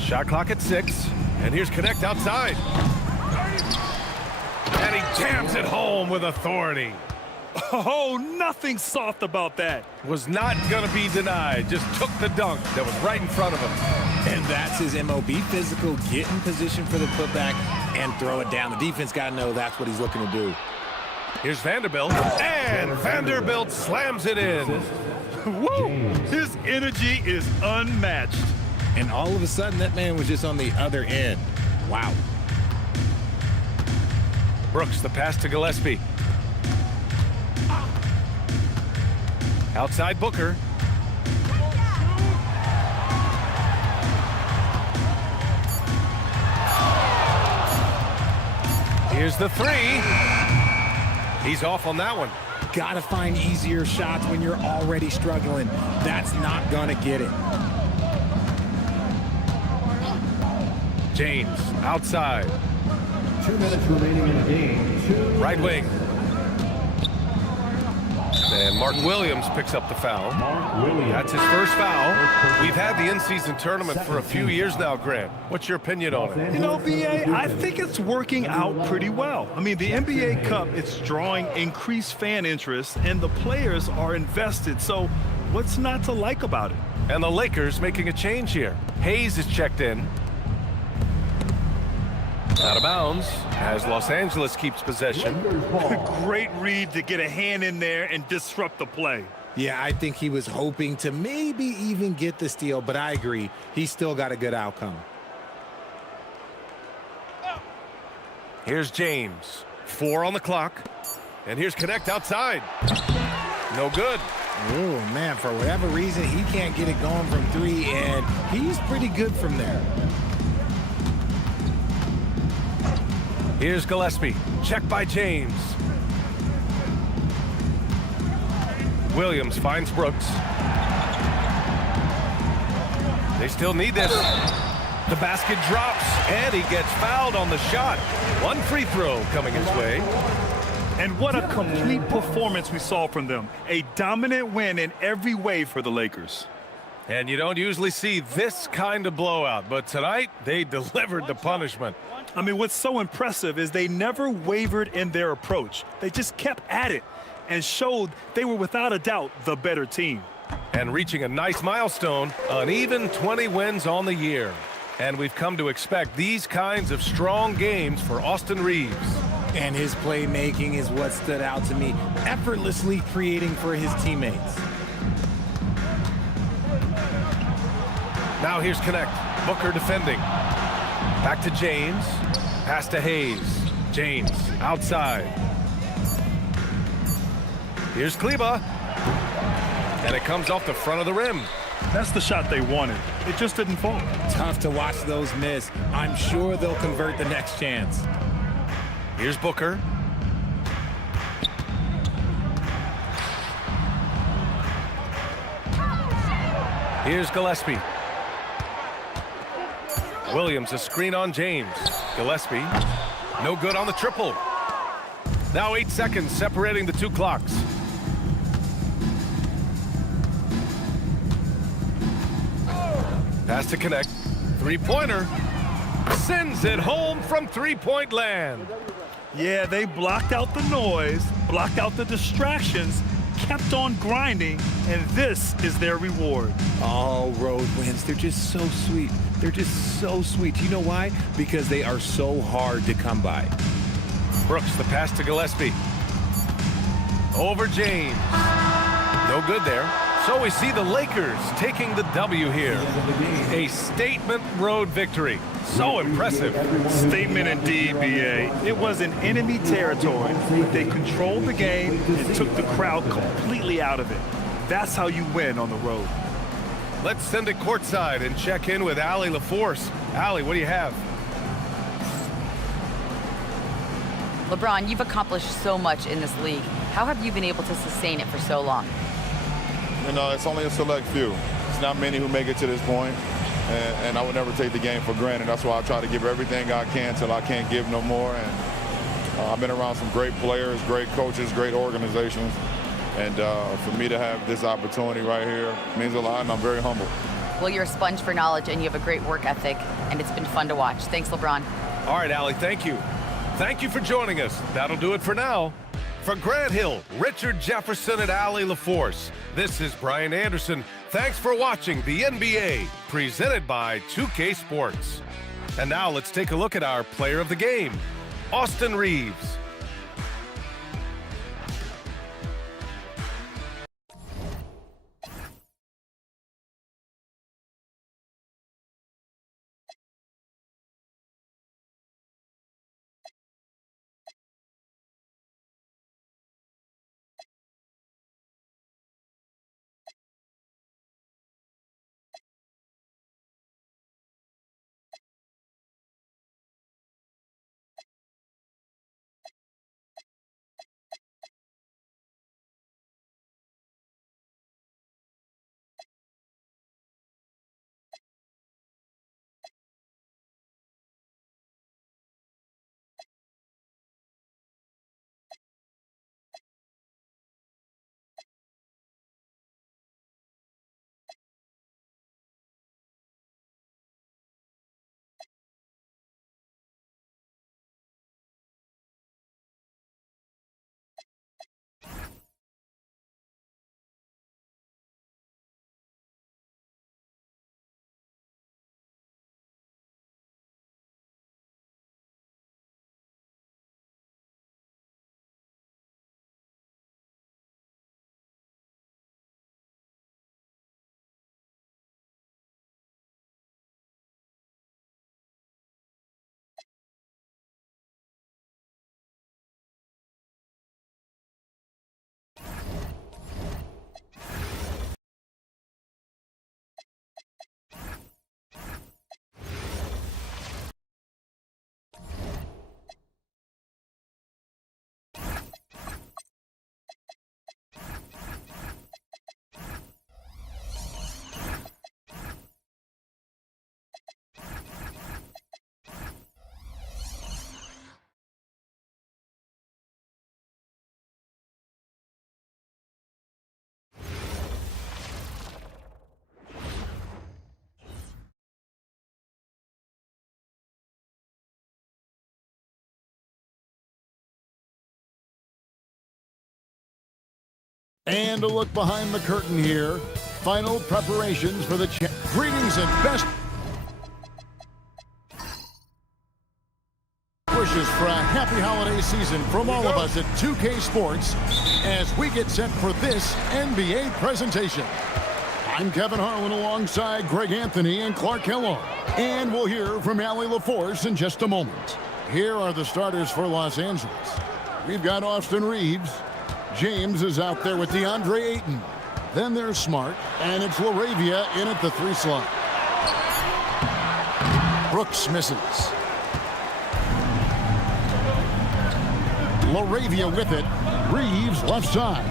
Shot clock at 6. And here's Connect outside. And he jams it home with authority. Oh, nothing soft about that. Was not going to be denied. Just took the dunk that was right in front of him. And that's his MO. Be physical, get in position for the putback, and throw it down. The defense got to know that's what he's looking to do. Here's Vanderbilt, and Vanderbilt slams it in. Woo! His energy is unmatched. And all of a sudden, that man was just on the other end. Wow. Brooks, the pass to Gillespie. Outside Booker. Here's the 3. He's off on that one. Gotta find easier shots when you're already struggling. That's not gonna get it. James, outside. 2 minutes remaining in the game. Right wing. And Mark Williams picks up the foul. That's his first foul. We've had the in-season tournament for a few years now, Grant. What's your opinion on it? You know, BA, I think it's working out pretty well. I mean, the NBA Cup, it's drawing increased fan interest, and the players are invested. So what's not to like about it? And the Lakers making a change here. Hayes is checked in. Out of bounds as Los Angeles keeps possession. Great read to get a hand in there and disrupt the play. Yeah, I think he was hoping to maybe even get the steal, but I agree. He's still got a good outcome. Here's James. 4 on the clock. And here's Connect outside. No good. Oh, man, for whatever reason, he can't get it going from 3, and he's pretty good from there. Here's Gillespie. Check by James. Williams finds Brooks. They still need this. The basket drops, and he gets fouled on the shot. 1 free throw coming his way. And what a complete performance we saw from them. A dominant win in every way for the Lakers. And you don't usually see this kind of blowout, but tonight they delivered the punishment. I mean, what's so impressive is they never wavered in their approach. They just kept at it and showed they were without a doubt the better team. And reaching a nice milestone, an even 20 wins on the year. And we've come to expect these kinds of strong games for Austin Reeves. And his playmaking is what stood out to me, effortlessly creating for his teammates. Now here's Connect. Booker defending. Back to James. Pass to Hayes. James outside. Here's Kleba. And it comes off the front of the rim. That's the shot they wanted. It just didn't fall. Tough to watch those miss. I'm sure they'll convert the next chance. Here's Booker. Here's Gillespie. Williams, a screen on James. Gillespie, no good on the triple. Now 8 seconds separating the 2 clocks. Pass to Connect. 3-pointer. Sends it home from 3-point land. Yeah, they blocked out the noise, blocked out the distractions, kept on grinding, and this is their reward. All road wins. They're just so sweet. They're just so sweet. You know why? Because they are so hard to come by. Brooks, the pass to Gillespie. Over James. No good there. So we see the Lakers taking the W here. A statement road victory. So impressive. Statement indeed, BA. It was in enemy territory, but they controlled the game and took the crowd completely out of it. That's how you win on the road. Let's send it courtside and check in with Allie LaForce. Allie, what do you have? LeBron, you've accomplished so much in this league. How have you been able to sustain it for so long? You know, it's only a select few. It's not many who make it to this point, and I would never take the game for granted. That's why I try to give everything I can till I can't give no more. And I've been around some great players, great coaches, great organizations, and for me to have this opportunity right here means a lot, and I'm very humble. Well, you're a sponge for knowledge, and you have a great work ethic. and it's been fun to watch. Thanks, LeBron. All right, Allie, thank you. Thank you for joining us. That'll do it for now. For Grant Hill, Richard Jefferson, and Allie LaForce, this is Brian Anderson. Thanks for watching the NBA, presented by 2K Sports. And now let's take a look at our player of the game, Austin Reaves. And a look behind the curtain here. Final preparations for the greetings and best wishes for a happy holiday season from all of us at 2K Sports as we get set for this NBA presentation. I'm Kevin Harlan alongside Greg Anthony and Clark Kellogg. And we'll hear from Allie LaForce in just a moment. Here are the starters for Los Angeles. We've got Austin Reaves. James is out there with DeAndre Ayton. Then there's Smart, and it's LaRavia in at the 3 slot. Brooks misses. LaRavia with it. Reaves left side.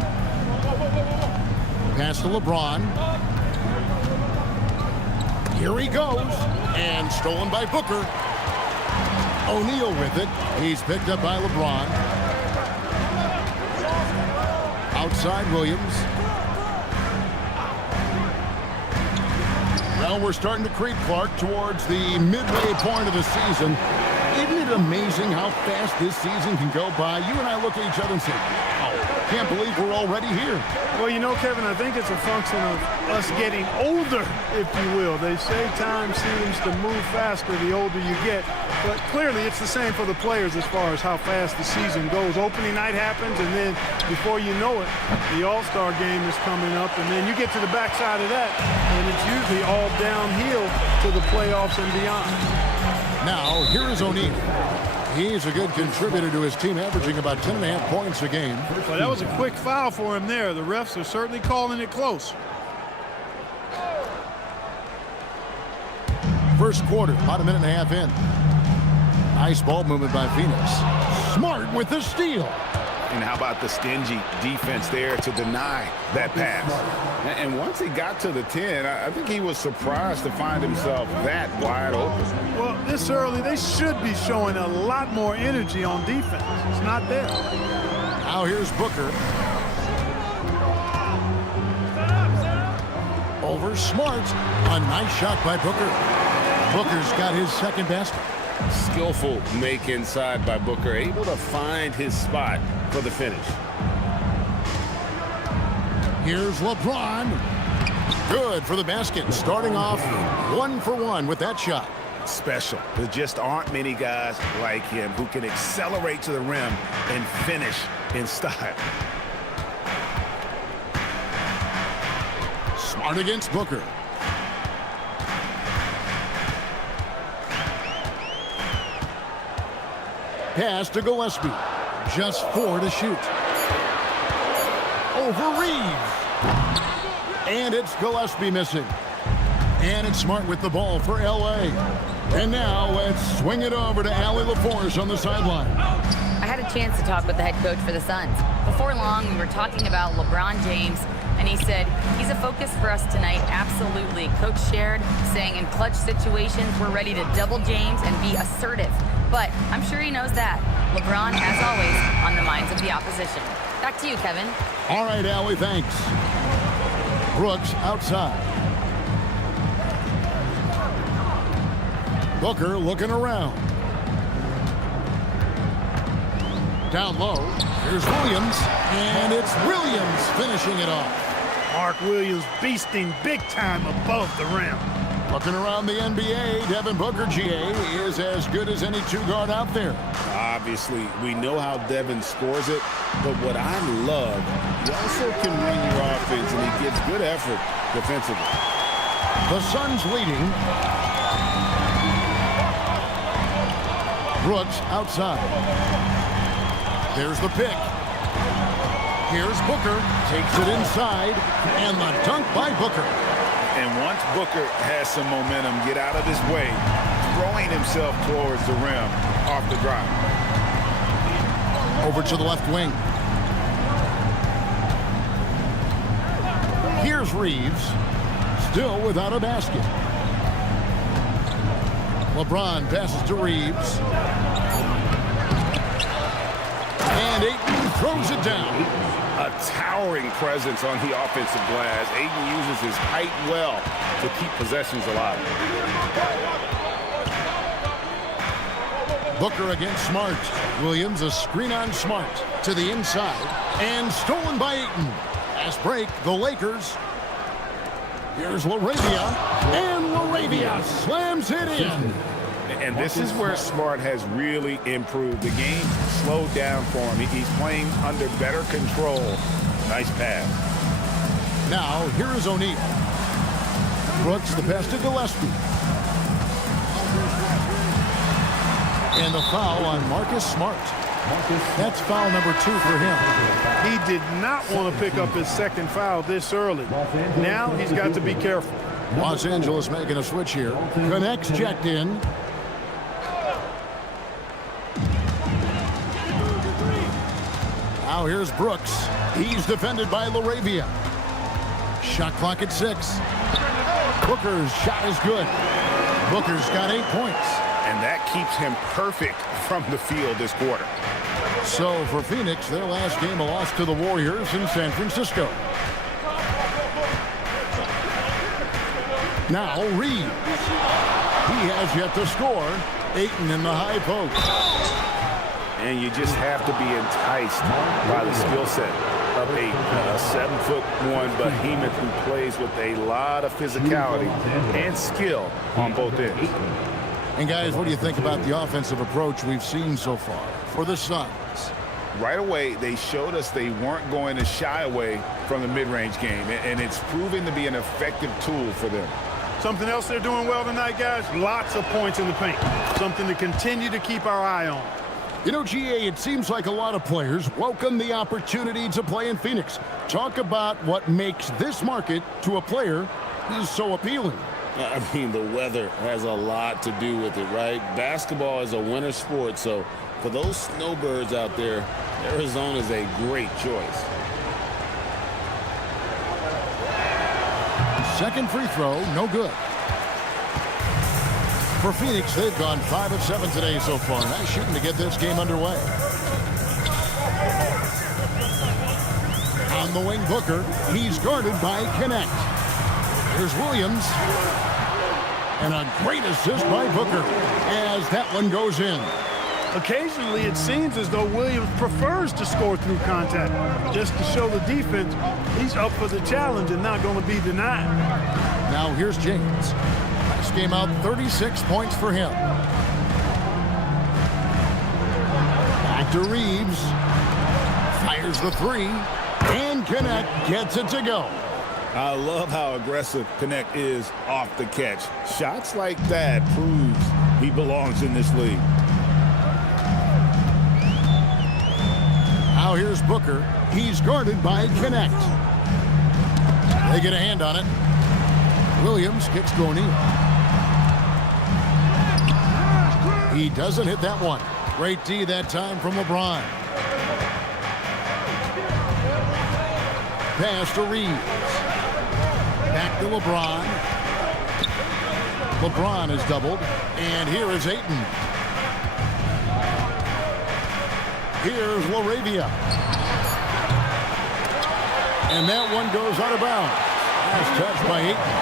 Pass to LeBron. Here he goes. And stolen by Booker. O'Neal with it. He's picked up by LeBron. Outside Williams. Well, we're starting to creep, Clark, towards the midway point of the season. Isn't it amazing how fast this season can go by? You and I look at each other and say, oh, can't believe we're already here. Well, you know, Kevin, I think it's a function of us getting older, if you will. They say time seems to move faster the older you get. But clearly it's the same for the players as far as how fast the season goes. Opening night happens, and then before you know it, the All-Star game is coming up, and then you get to the backside of that, and it's usually all downhill to the playoffs and beyond. Now, here is O'Neal. He's a good contributor to his team, averaging about 10.5 points a game. Well, that was a quick foul for him there. The refs are certainly calling it close. First quarter, about a minute and a half in. Nice ball movement by Phoenix. Smart with the steal. And how about the stingy defense there to deny that pass? And once he got to the 10, I think he was surprised to find himself that wide open. Well, this early, they should be showing a lot more energy on defense. It's not there. Now here's Booker. Over Smart. A nice shot by Booker. Booker's got his second basket. Skillful make inside by Booker, able to find his spot for the finish. Here's LeBron. Good for the basket. Starting off 1 for 1 with that shot. Special. There just aren't many guys like him who can accelerate to the rim and finish in style. Smart against Booker. Pass to Gillespie. Just 4 to shoot. Over Reeves. And it's Gillespie missing. And it's Smart with the ball for L.A. And now let's swing it over to Allie LaForce on the sideline. I had a chance to talk with the head coach for the Suns. Before long, we were talking about LeBron James, and he said, he's a focus for us tonight, absolutely. Coach shared, saying in clutch situations, we're ready to double James and be assertive. But I'm sure he knows that. LeBron, as always, on the minds of the opposition. Back to you, Kevin. All right, Allie, thanks. Brooks outside. Booker looking around. Down low. Here's Williams. And it's Williams finishing it off. Mark Williams beasting big time above the rim. Looking around the NBA, Devin Booker, GA, is as good as any two-guard out there. Obviously, we know how Devin scores it, but what I love, he also can run your offense, and he gives good effort defensively. The Suns leading. Brooks outside. There's the pick. Here's Booker. Takes it inside. And the dunk by Booker. And once Booker has some momentum, get out of his way, throwing himself towards the rim off the drive. Over to the left wing. Here's Reeves. Still without a basket. LeBron passes to Reeves. And Ayton throws it down. A towering presence on the offensive glass. Ayton uses his height well to keep possessions alive. Booker against Smart. Williams a screen on Smart to the inside. And stolen by Ayton. Fast break, the Lakers. Here's LaRavia. And LaRavia slams it in. And this is where Smart has really improved. The game slowed down for him. He's playing under better control. Nice pass. Now, here is O'Neal. Brooks the pass to Gillespie. And the foul on Marcus Smart. That's foul number 2 for him. He did not want to pick up his second foul this early. Now he's got to be careful. Los Angeles making a switch here. Connects, checked in. Now here's Brooks. He's defended by LaRavia. Shot clock at 6. Booker's shot is good. Booker's got 8 points. And that keeps him perfect from the field this quarter. So for Phoenix, their last game a loss to the Warriors in San Francisco. Now Reeves. He has yet to score. Ayton in the high post. And you just have to be enticed by the skill set of a 7'1" behemoth who plays with a lot of physicality and skill on both ends. And guys, what do you think about the offensive approach we've seen so far for the Suns? Right away, they showed us they weren't going to shy away from the mid-range game, and it's proven to be an effective tool for them. Something else they're doing well tonight, guys, lots of points in the paint. Something to continue to keep our eye on. You know, GA, it seems like a lot of players welcome the opportunity to play in Phoenix. Talk about what makes this market to a player is so appealing. I mean, the weather has a lot to do with it, right? Basketball is a winter sport, so for those snowbirds out there, Arizona is a great choice. Second free throw, no good. For Phoenix, they've gone 5 of 7 today so far. Nice shooting to get this game underway. On the wing, Booker. He's guarded by Connect. Here's Williams. And a great assist by Booker as that one goes in. Occasionally, it seems as though Williams prefers to score through contact. Just to show the defense he's up for the challenge and not going to be denied. Now here's James. Last game out, 36 points for him. Back to Reeves. Fires the three. And Connect gets it to go. I love how aggressive Connect is off the catch. Shots like that proves he belongs in this league. Now here's Booker. He's guarded by Connect. They get a hand on it. Williams kicks to O'Neal. He doesn't hit that one. Great D that time from LeBron. Pass to Reeves. Back to LeBron. LeBron is doubled. And here is Ayton. Here's LaRavia. And that one goes out of bounds. As touched by Ayton.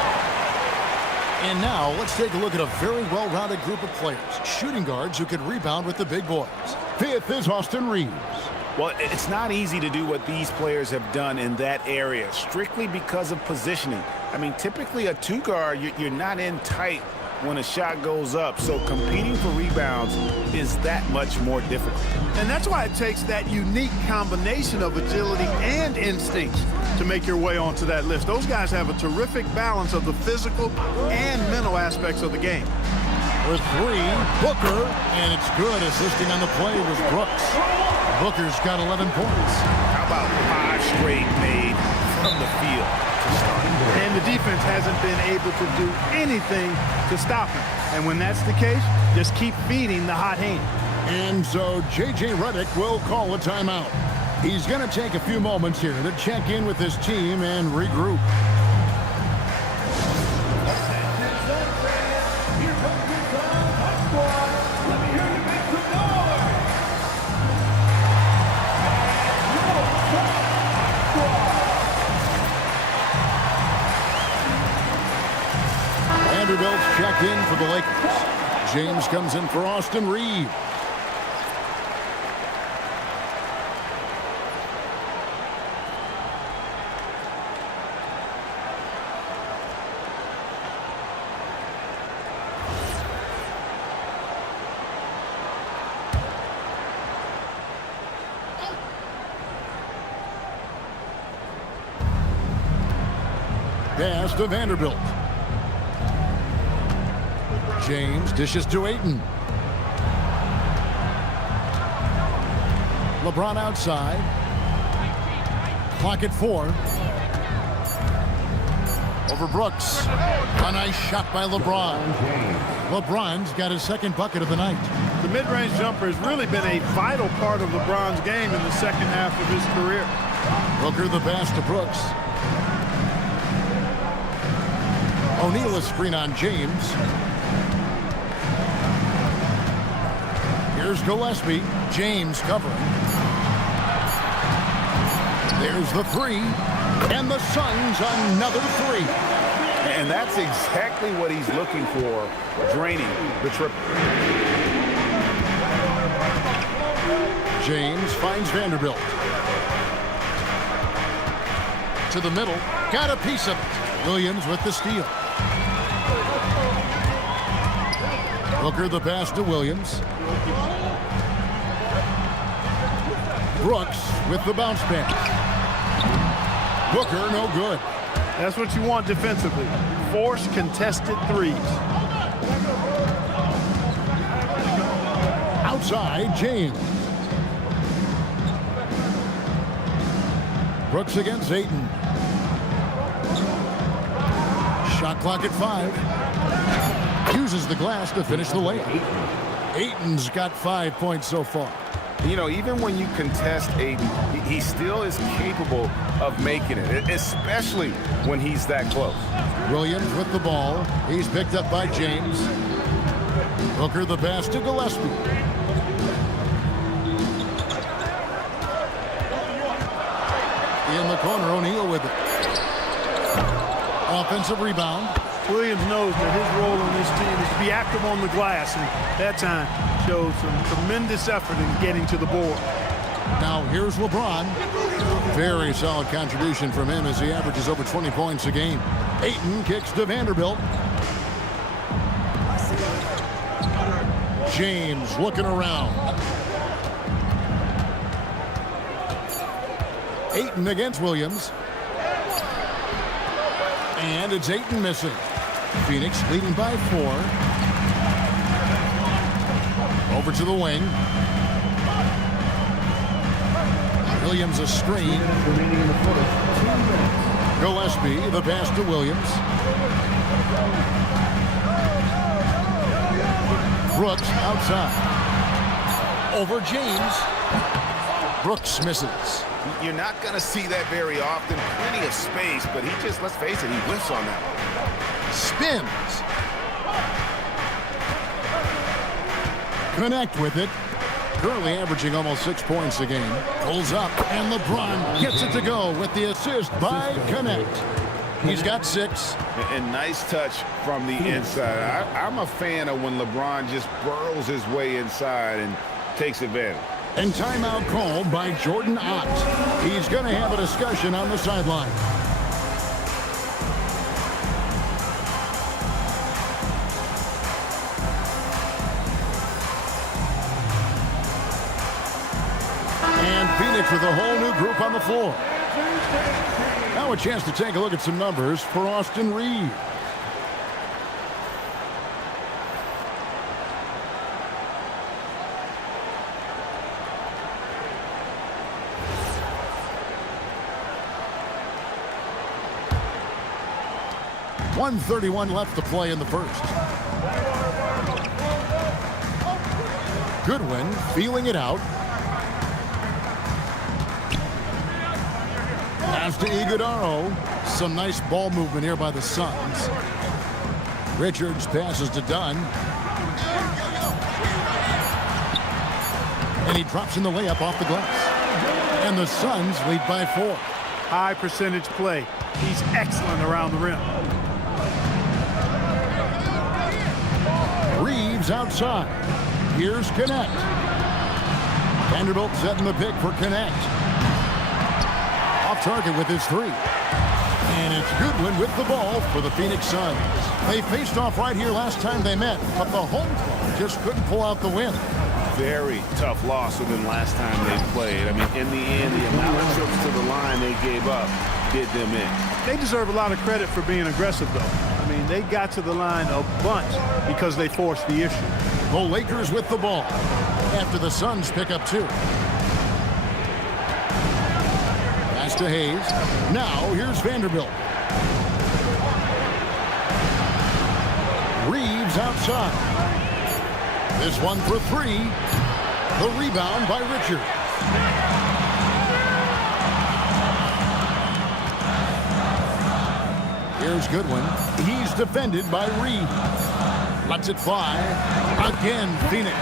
And now let's take a look at a very well-rounded group of players. Shooting guards who can rebound with the big boys. Fifth is Austin Reeves. Well, it's not easy to do what these players have done in that area, strictly because of positioning. I mean, typically a two guard, you're not in tight when a shot goes up, so competing for rebounds is that much more difficult. And that's why it takes that unique combination of agility and instincts to make your way onto that list. Those guys have a terrific balance of the physical and mental aspects of the game. With three, Booker, and it's good. Assisting on the play was Brooks. Booker's got 11 points. How about 5 straight made from the field to start? And the defense hasn't been able to do anything to stop him. And when that's the case, just keep feeding the hot hand. And so J.J. Redick will call a timeout. He's going to take a few moments here to check in with his team and regroup. Vanderbilt's checked in for the Lakers. James comes in for Austin Reeves. Pass to Vanderbilt. James dishes to Ayton. LeBron outside. Clock at 4. Over Brooks. A nice shot by LeBron. LeBron's got his second bucket of the night. The mid-range jumper has really been a vital part of LeBron's game in the second half of his career. Booker the pass to Brooks. O'Neal a screen on James. Here's Gillespie. James covering. There's the three. And the Suns another three. And that's exactly what he's looking for, draining the triple. James finds Vanderbilt. To the middle. Got a piece of it. Williams with the steal. Booker the pass to Williams. Brooks with the bounce pass. Booker no good. That's what you want defensively. Force contested threes. Outside, James. Brooks against Ayton. Shot clock at 5. Uses the glass to finish the layup. Ayton's got 5 points so far. You know, even when you contest Ayton, he still is capable of making it, especially when he's that close. Williams with the ball. He's picked up by James. Booker the pass to Gillespie. In the corner, O'Neal with it. Offensive rebound. Williams knows that his role on this team is to be active on the glass, and that time showed some tremendous effort in getting to the board. Now here's LeBron. Very solid contribution from him as he averages over 20 points a game. Ayton kicks to Vanderbilt. James looking around. Ayton against Williams. And it's Ayton missing. Phoenix leading by 4. Over to the wing. Williams a screen. Gillespie, the pass to Williams. Brooks outside. Over James. Brooks misses. You're not going to see that very often. Plenty of space, but he just, let's face it, he whiffs on that one. Spins. Connect with it. Currently averaging almost 6 points a game. Pulls up, and LeBron gets it to go with the assist by Connect. He's got 6. And nice touch from the inside. I'm a fan of when LeBron just burrows his way inside and takes advantage. And timeout called by Jordan Ott. He's going to have a discussion on the sideline. And Phoenix with a whole new group on the floor. Now a chance to take a look at some numbers for Austin Reed. .131 left to play in the first. Goodwin feeling it out. Pass to Iguodaro. Some nice ball movement here by the Suns. Richards passes to Dunn. And he drops in the layup off the glass. And the Suns lead by 4. High percentage play. He's excellent around the rim. Reeves outside. Here's Connect. Vanderbilt setting the pick for Connect. Off target with his 3. And it's Goodwin with the ball for the Phoenix Suns. They faced off right here last time they met, but the home club just couldn't pull out the win. Very tough loss than last time they played. I mean, in the end, the amount of trips to the line they gave up did them in. They deserve a lot of credit for being aggressive, though. I mean, they got to the line a bunch because they forced the issue. The Lakers with the ball after the Suns pick up 2. Pass to Hayes. Now here's Vanderbilt. Reeves outside. This one for 3. The rebound by Richards. Here's Goodwin. He's defended by Reed. Lets it fly. Again, Phoenix.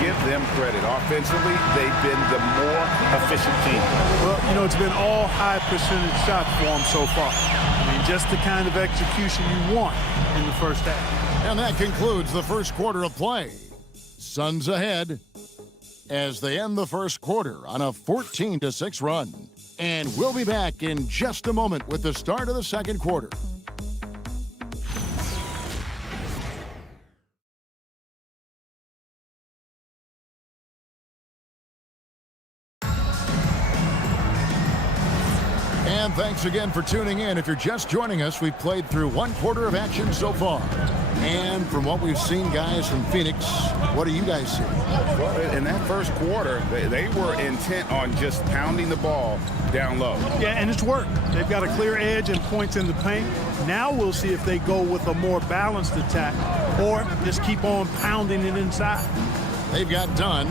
Give them credit. Offensively, they've been the more efficient team. Well, you know, it's been all high percentage shots for them so far. I mean, just the kind of execution you want in the first half. And that concludes the first quarter of play. Suns ahead as they end the first quarter on a 14-6 run. And we'll be back in just a moment with the start of the second quarter. And thanks again for tuning in. If you're just joining us, we've played through 1 quarter of action so far. And from what we've seen, guys, from Phoenix, what do you guys see? Well, in that first quarter, they were intent on just pounding the ball down low. Yeah, and it's worked. They've got a clear edge and points in the paint. Now we'll see if they go with a more balanced attack or just keep on pounding it inside. They've got Dunn.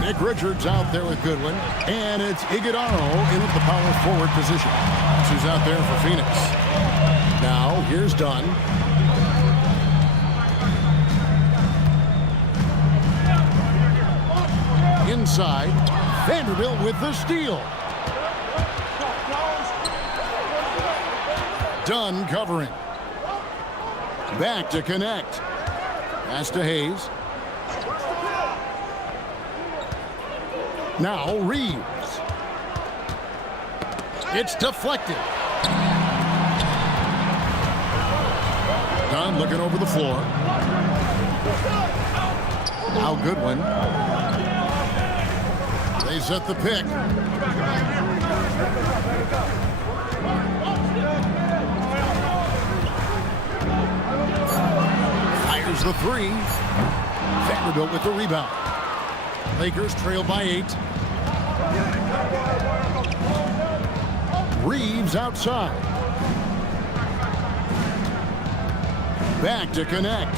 Nick Richards out there with Goodwin. And it's Iguodaro in at the power forward position. That's who's out there for Phoenix. Now, here's Dunn. Inside, Vanderbilt with the steal. Dunn covering. Back to connect. Pass to Hayes. Now Reeves. It's deflected. Dunn looking over the floor. Now Goodwin. They set the pick. Fires the three. Vanderbilt with the rebound. Lakers trail by 8. Reeves outside. Back to connect.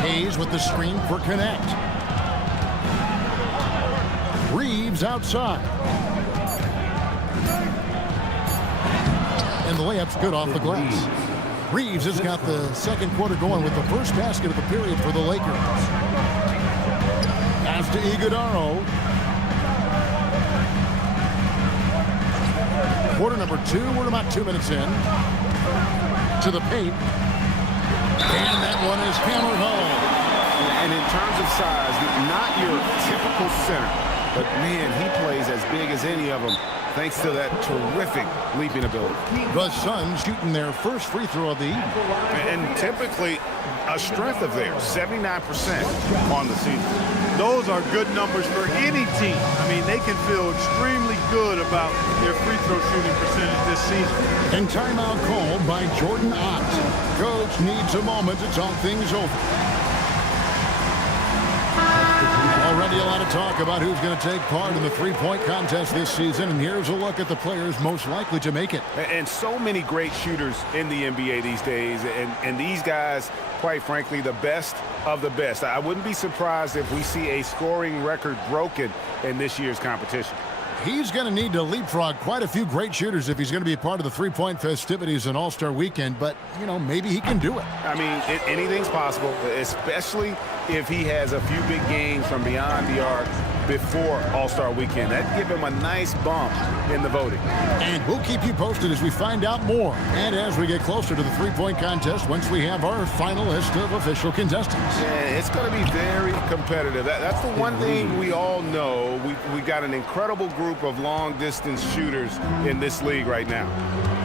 Hayes with the screen for connect. Reeves outside. And the layup's good off the glass. Reeves has got the second quarter going with the first basket of the period for the Lakers. Pass to Iguodaro. Quarter number 2, we're about 2 minutes in. To the paint. And that one is hammered home. And in terms of size, not your typical center, but man, he plays as big as any of them thanks to that terrific leaping ability. The Suns shooting their first free throw of the evening. And typically a strength of theirs, 79% on the season. Those are good numbers for any team. I mean, they can feel extremely good about their free throw shooting percentage this season. And timeout called by Jordan Ott. Coach needs a moment to talk things over. Already a lot of talk about who's going to take part in the three-point contest this season, and here's a look at the players most likely to make it. And so many great shooters in the NBA these days, and these guys, quite frankly, the best of the best. I wouldn't be surprised if we see a scoring record broken in this year's competition. He's going to need to leapfrog quite a few great shooters if he's going to be a part of the three-point festivities on All-Star Weekend, but, you know, maybe he can do it. I mean, anything's possible, especially if he has a few big games from beyond the arc before All-Star Weekend. That'd give him a nice bump in the voting. And we'll keep you posted as we find out more and as we get closer to the three-point contest once we have our final list of official contestants. Yeah, it's going to be very competitive. That's the one thing we all know. We got an incredible group of long-distance shooters in this league right now.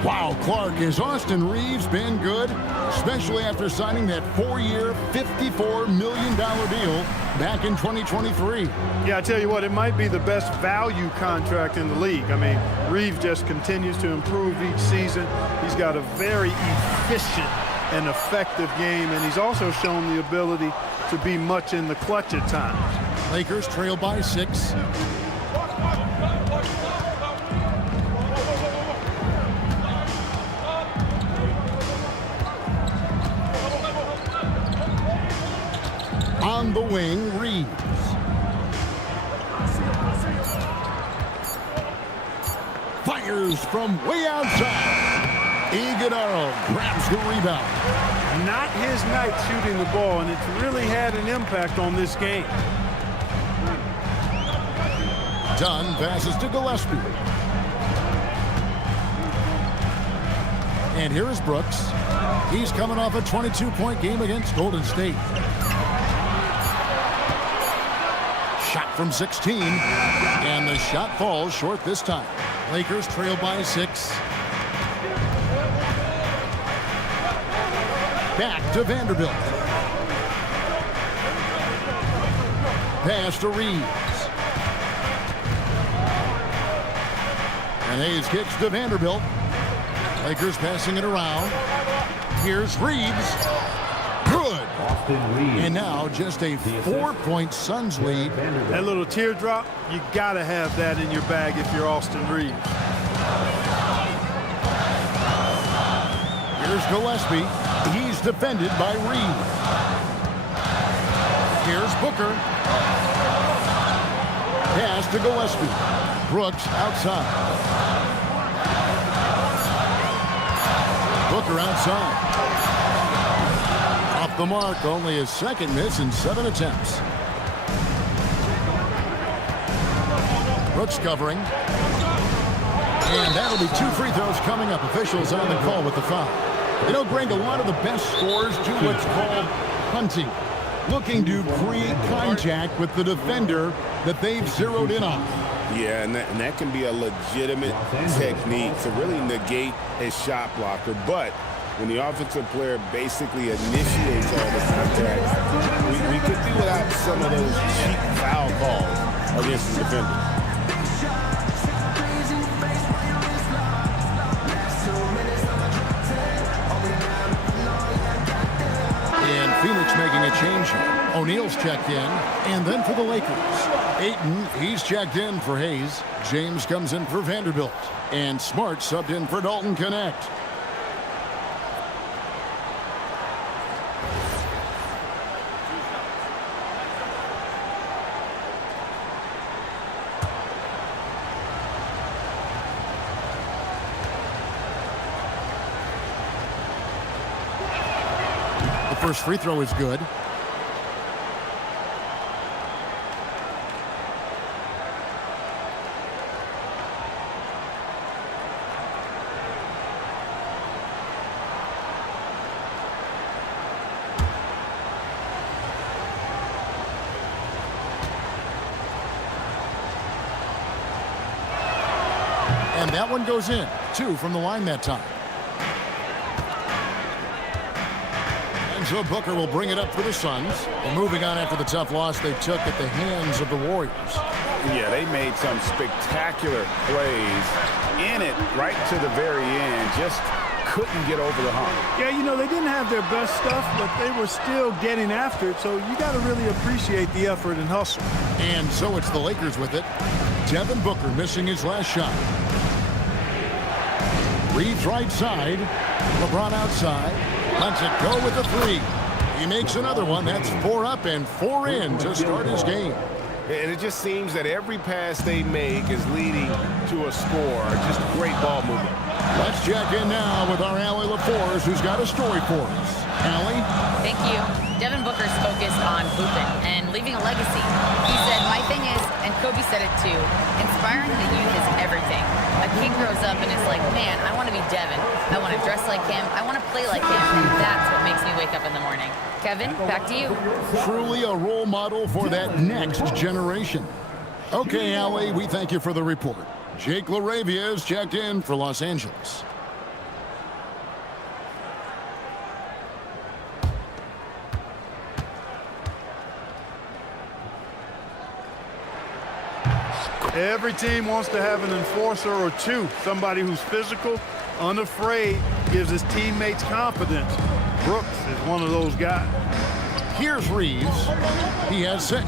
Wow, Clark, has Austin Reeves been good? Especially after signing that 4-year, $54 million deal back in 2023. Yeah, I tell you what, it might be the best value contract in the league. I mean, Reeves just continues to improve each season. He's got a very efficient and effective game, and he's also shown the ability to be much in the clutch at times. Lakers trail by 6. On the wing, Reeves. Fires from way outside. Iguodaro grabs the rebound. Not his night shooting the ball, and it's really had an impact on this game. Dunn passes to Gillespie. And here is Brooks. He's coming off a 22-point game against Golden State. Shot from 16, and the shot falls short this time. Lakers trail by 6. Back to Vanderbilt. Pass to Reeves. And Hayes kicks to Vanderbilt. Lakers passing it around. Here's Reeves. Good. And now just a 4-point Suns lead. That little teardrop, you got to have that in your bag if you're Austin Reeves. Here's Gillespie. He's defended by Reeves. Here's Booker. Pass to Gillespie. Brooks outside. Booker outside. Off the mark, only his second miss in 7 attempts. Brooks covering. And that'll be 2 free throws coming up. Officials on the call with the foul. You know, Greg, a lot of the best scorers do what's called hunting, looking to create contact with the defender that they've zeroed in on. Yeah, and that can be a legitimate technique to really negate a shot blocker. But when the offensive player basically initiates all the contact, we could do without some of those cheap foul calls against the defender. And Phoenix making a change here. O'Neal's checked in, and then for the Lakers. Ayton, he's checked in for Hayes. James comes in for Vanderbilt. And Smart subbed in for Dalton Connect. The first free throw is good. And that one goes in. 2 from the line that time. And so Booker will bring it up for the Suns. And moving on after the tough loss they took at the hands of the Warriors. Yeah, they made some spectacular plays in it right to the very end. Just couldn't get over the hump. Yeah, you know, they didn't have their best stuff, but they were still getting after it. So you got to really appreciate the effort and hustle. And so it's the Lakers with it. Devin Booker missing his last shot. Reeves right side. LeBron outside. Lets it go with the 3. He makes another one. That's 4 up and 4 in to start his game. And it just seems that every pass they make is leading to a score. Just great ball movement. Let's check in now with our Allie LaForce, who's got a story for us. Allie? Thank you. Devin Booker's focused on hooping and leaving a legacy. He said, my thing is, and Kobe said it too, inspiring the youth is everything. A kid grows up and is like, man, I want to be Devin. I want to dress like him. I want to play like him. And that's what makes me wake up in the morning. Kevin, back to you. Truly a role model for that next generation. Okay, Allie, we thank you for the report. Jake LaRavia is checked in for Los Angeles. Every team wants to have an enforcer or two, somebody who's physical, unafraid, gives his teammates confidence. Brooks is one of those guys. Here's Reeves. He has 6.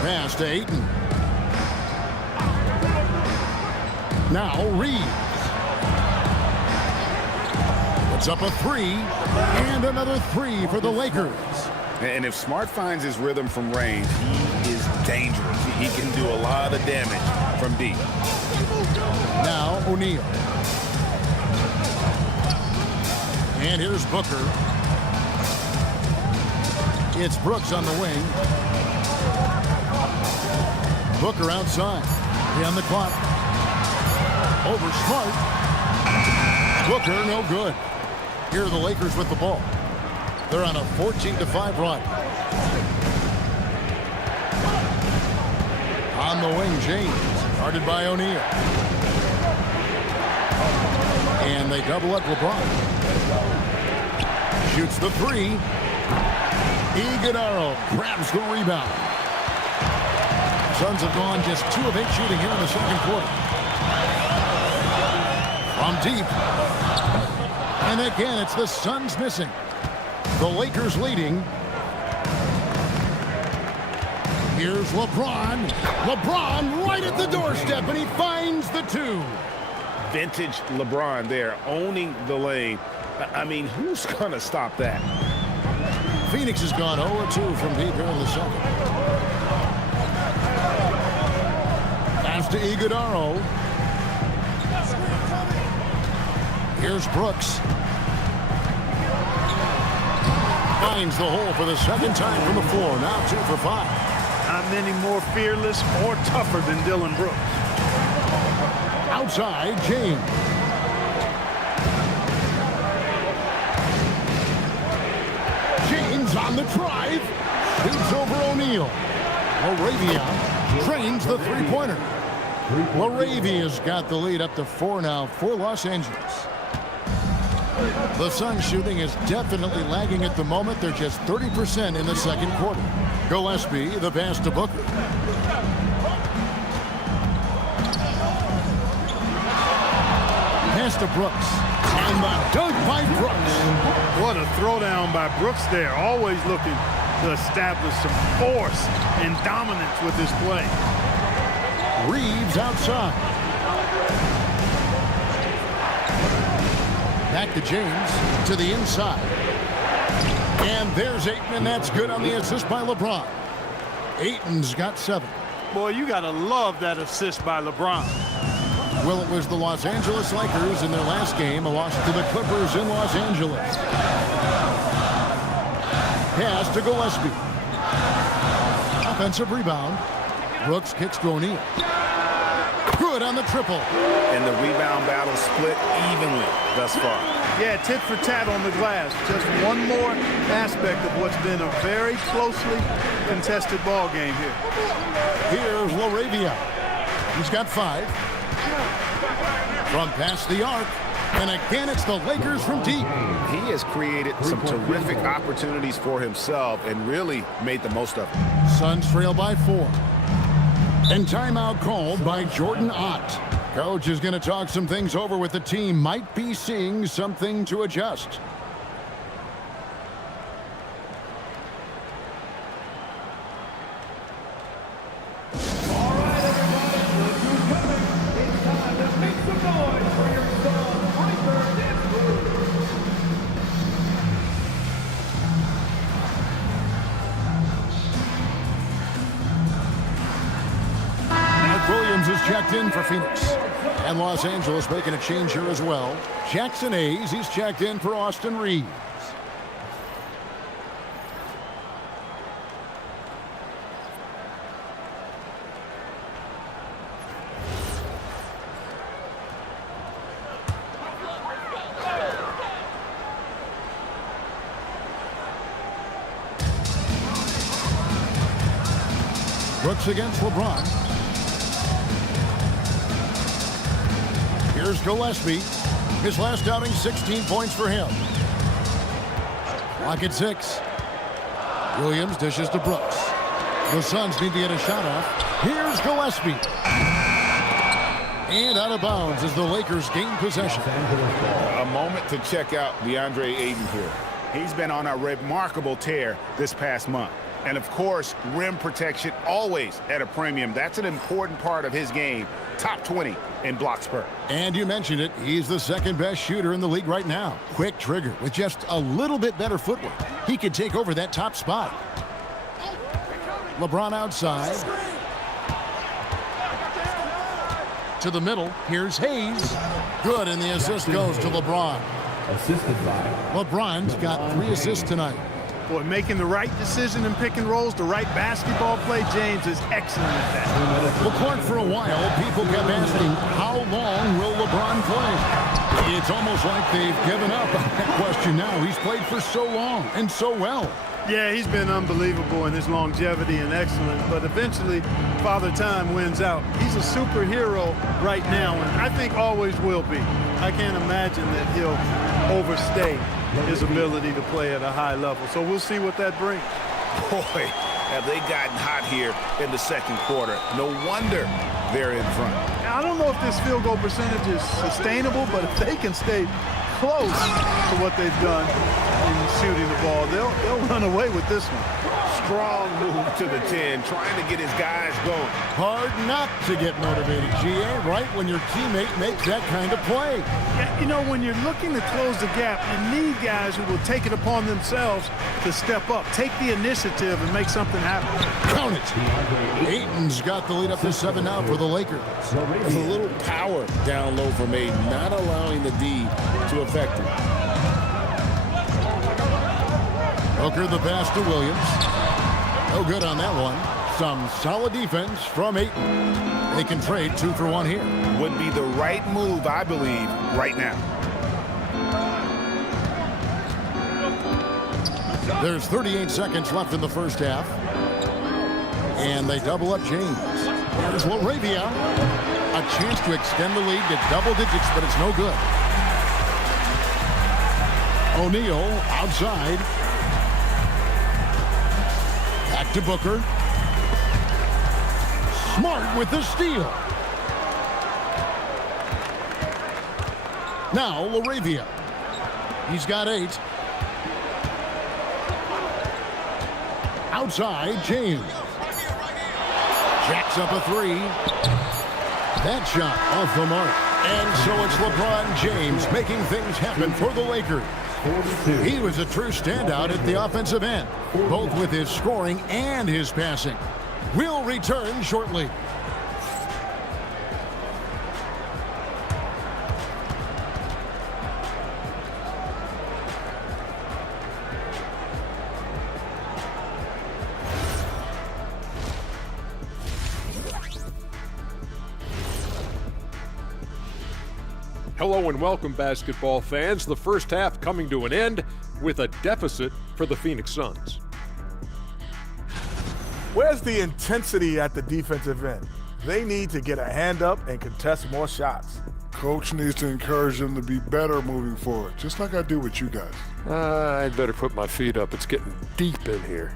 Pass to Ayton. Now Reeves. Puts up a 3, and another 3 for the Lakers. And if Smart finds his rhythm from range, he is dangerous. He can do a lot of damage from deep. Now O'Neal. And here's Booker. It's Brooks on the wing. Booker outside. On the clock. Over Smart. Booker no good. Here are the Lakers with the ball. They're on a 14-5 run. On the wing, James. Guarded by O'Neal. And they double up LeBron. Shoots the 3. Iguodala grabs the rebound. Suns have gone just 2 of 8 shooting here in the second quarter. From deep. And again, it's the Suns missing. The Lakers leading. Here's LeBron. LeBron right at the doorstep, and he finds the 2. Vintage LeBron there, owning the lane. I mean, who's going to stop that? Phoenix has gone 0-2 from deep here in the second. Pass to Iguodala. Here's Brooks. Finds the hole for the second time from the floor. Now 2 for 5. Not many more fearless or tougher than Dylan Brooks. Outside, James. the drive. Shoots over O'Neal. Laravia drains the three-pointer. Laravia's got the lead up to 4 now for Los Angeles. The Suns shooting is definitely lagging at the moment. They're just 30% in the second quarter. Gillespie, the pass to Booker. Pass to Brooks. And the dunk by Brooks. What a throwdown by Brooks there. Always looking to establish some force and dominance with this play. Reeves outside. Back to James to the inside. And there's Ayton, and that's good on the assist by LeBron. Ayton's got 7. Boy, you got to love that assist by LeBron. Well, it was the Los Angeles Lakers in their last game, a loss to the Clippers in Los Angeles. Pass to Gillespie. Offensive rebound. Brooks kicks to O'Neal. Good on the triple. And the rebound battle split evenly thus far. Yeah, tit for tat on the glass. Just one more aspect of what's been a very closely contested ball game here. Here's Laravia. He's got 5. From past the arc. And again, it's the Lakers from deep. He has created some terrific opportunities for himself and really made the most of it. Suns trail by 4. And timeout called by Jordan Ott. Coach is going to talk some things over with the team. Might be seeing something to adjust. Williams is checked in for Phoenix. And Los Angeles making a change here as well. Jackson Hayes, he's checked in for Austin Reeves. Brooks against LeBron. Here's Gillespie. His last outing, 16 points for him. Clock at 6. Williams dishes to Brooks. The Suns need to get a shot off. Here's Gillespie. And out of bounds as the Lakers gain possession. A moment to check out DeAndre Ayton here. He's been on a remarkable tear this past month. And, of course, rim protection always at a premium. That's an important part of his game. Top 20 in block spurt. And you mentioned it, he's the second best shooter in the league right now. Quick trigger with just a little bit better footwork. He could take over that top spot. LeBron outside. To the middle, here's Hayes. Good, and the assist goes to LeBron. Assisted by LeBron's got 3 assists tonight. Boy, making the right decision in pick and rolls, the right basketball play, James is excellent at that. Well, Clark, for a while, people kept asking, how long will LeBron play? It's almost like they've given up on that question now. He's played for so long and so well. Yeah, he's been unbelievable in his longevity and excellence, but eventually Father Time wins out. He's a superhero right now, and I think always will be. I can't imagine that he'll overstay his ability to play at a high level. So we'll see what that brings. Boy, have they gotten hot here in the second quarter. No wonder they're in front. I don't know if this field goal percentage is sustainable, but if they can stay close to what they've done in shooting the ball, they'll run away with this one. Strong move to the 10, trying to get his guys going. Hard not to get motivated, GA, right when your teammate makes that kind of play. Yeah, you know, when you're looking to close the gap, you need guys who will take it upon themselves to step up, take the initiative, and make something happen. Count it. Ayton's got the lead up to 7 now for the Lakers. There's a little power down low from Ayton, not allowing the D to affect him. Booker the pass to Williams. No good on that one. Some solid defense from Ayton. They can trade 2 for 1 here. Would be the right move, I believe, right now. There's 38 seconds left in the first half. And they double up James. There's LaRavia. A chance to extend the lead to double digits, but it's no good. O'Neal outside. Back to Booker. Smart with the steal. Now LaRavia. He's got 8. Outside, James. Jacks up a 3. That shot off the mark. And so it's LeBron James making things happen for the Lakers. He was a true standout at the offensive end, both with his scoring and his passing. We'll return shortly. Hello and welcome, basketball fans. The first half coming to an end with a deficit for the Phoenix Suns. Where's the intensity at the defensive end? They need to get a hand up and contest more shots. Coach needs to encourage them to be better moving forward, just like I do with you guys. I'd better put my feet up. It's getting deep in here.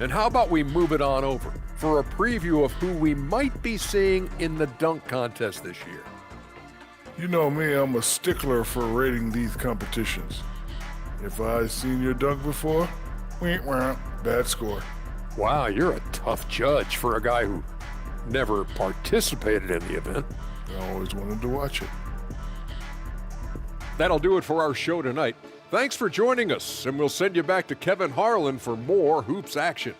And how about we move it on over for a preview of who we might be seeing in the dunk contest this year. You know me, I'm a stickler for rating these competitions. If I've seen your dunk before, bad score. Wow, you're a tough judge for a guy who never participated in the event. I always wanted to watch it. That'll do it for our show tonight. Thanks for joining us, and we'll send you back to Kevin Harlan for more hoops action.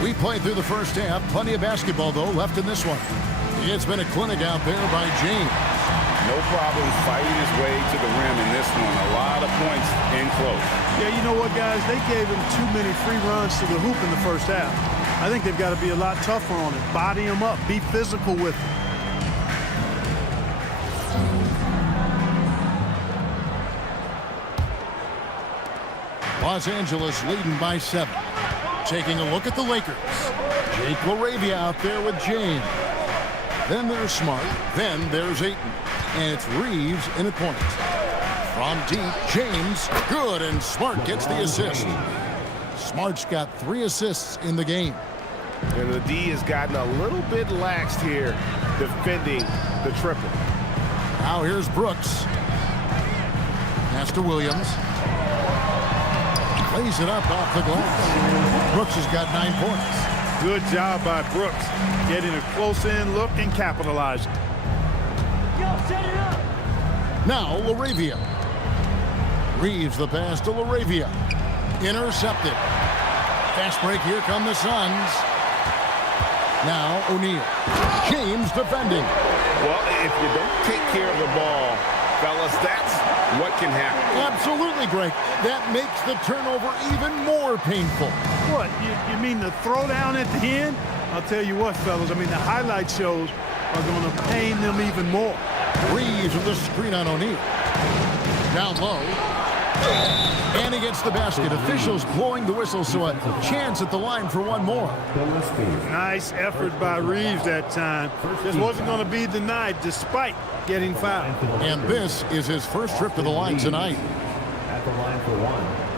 We played through the first half. Plenty of basketball, though, left in this one. It's been a clinic out there by James. No problem fighting his way to the rim in this one. A lot of points in close. Yeah, you know what, guys? They gave him too many free runs to the hoop in the first half. I think they've got to be a lot tougher on him. Body him up. Be physical with him. Los Angeles leading by 7. Taking a look at the Lakers. Jake LaRavia out there with James. Then there's Smart. Then there's Ayton. And it's Reeves in at point. From deep, James, good, and Smart gets the assist. Smart's got 3 assists in the game. And the D has gotten a little bit laxed here defending the triple. Now here's Brooks. Pass to Williams. Lays it up off the glass. Brooks has got 9 points. Good job by Brooks. Getting a close-in look and capitalizing. Set it up. Now LaRavia. Reeves the pass to LaRavia. Intercepted. Fast break. Here come the Suns. Now O'Neal. James defending. Well, if you don't take care of the ball, fellas, that's what can happen. Absolutely, Greg. That makes the turnover even more painful. What? You mean the throwdown at the end? I'll tell you what, fellas. I mean, the highlight shows are going to pain them even more. Reeves with the screen on O'Neal. Down low. And he gets the basket. Officials blowing the whistle, so a chance at the line for one more. Nice effort by Reeves that time. Just wasn't going to be denied despite getting fouled. And this is his first trip to the line tonight. At the line for 1.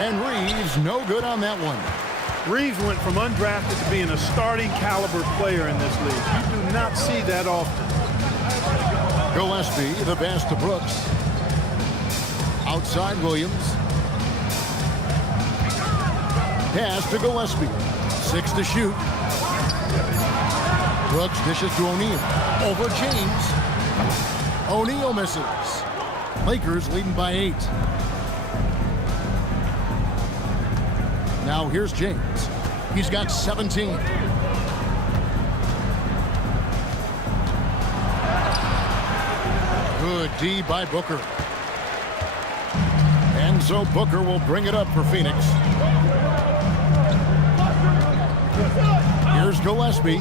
And Reeves, no good on that one. Reeves went from undrafted to being a starting caliber player in this league. You do not see that often. Gillespie, the pass to Brooks. Outside Williams. Pass to Gillespie. 6 to shoot. Brooks dishes to O'Neal. Over James. O'Neal misses. Lakers leading by 8. Now here's James. He's got 17. Good D by Booker. And so Booker will bring it up for Phoenix. Here's Gillespie.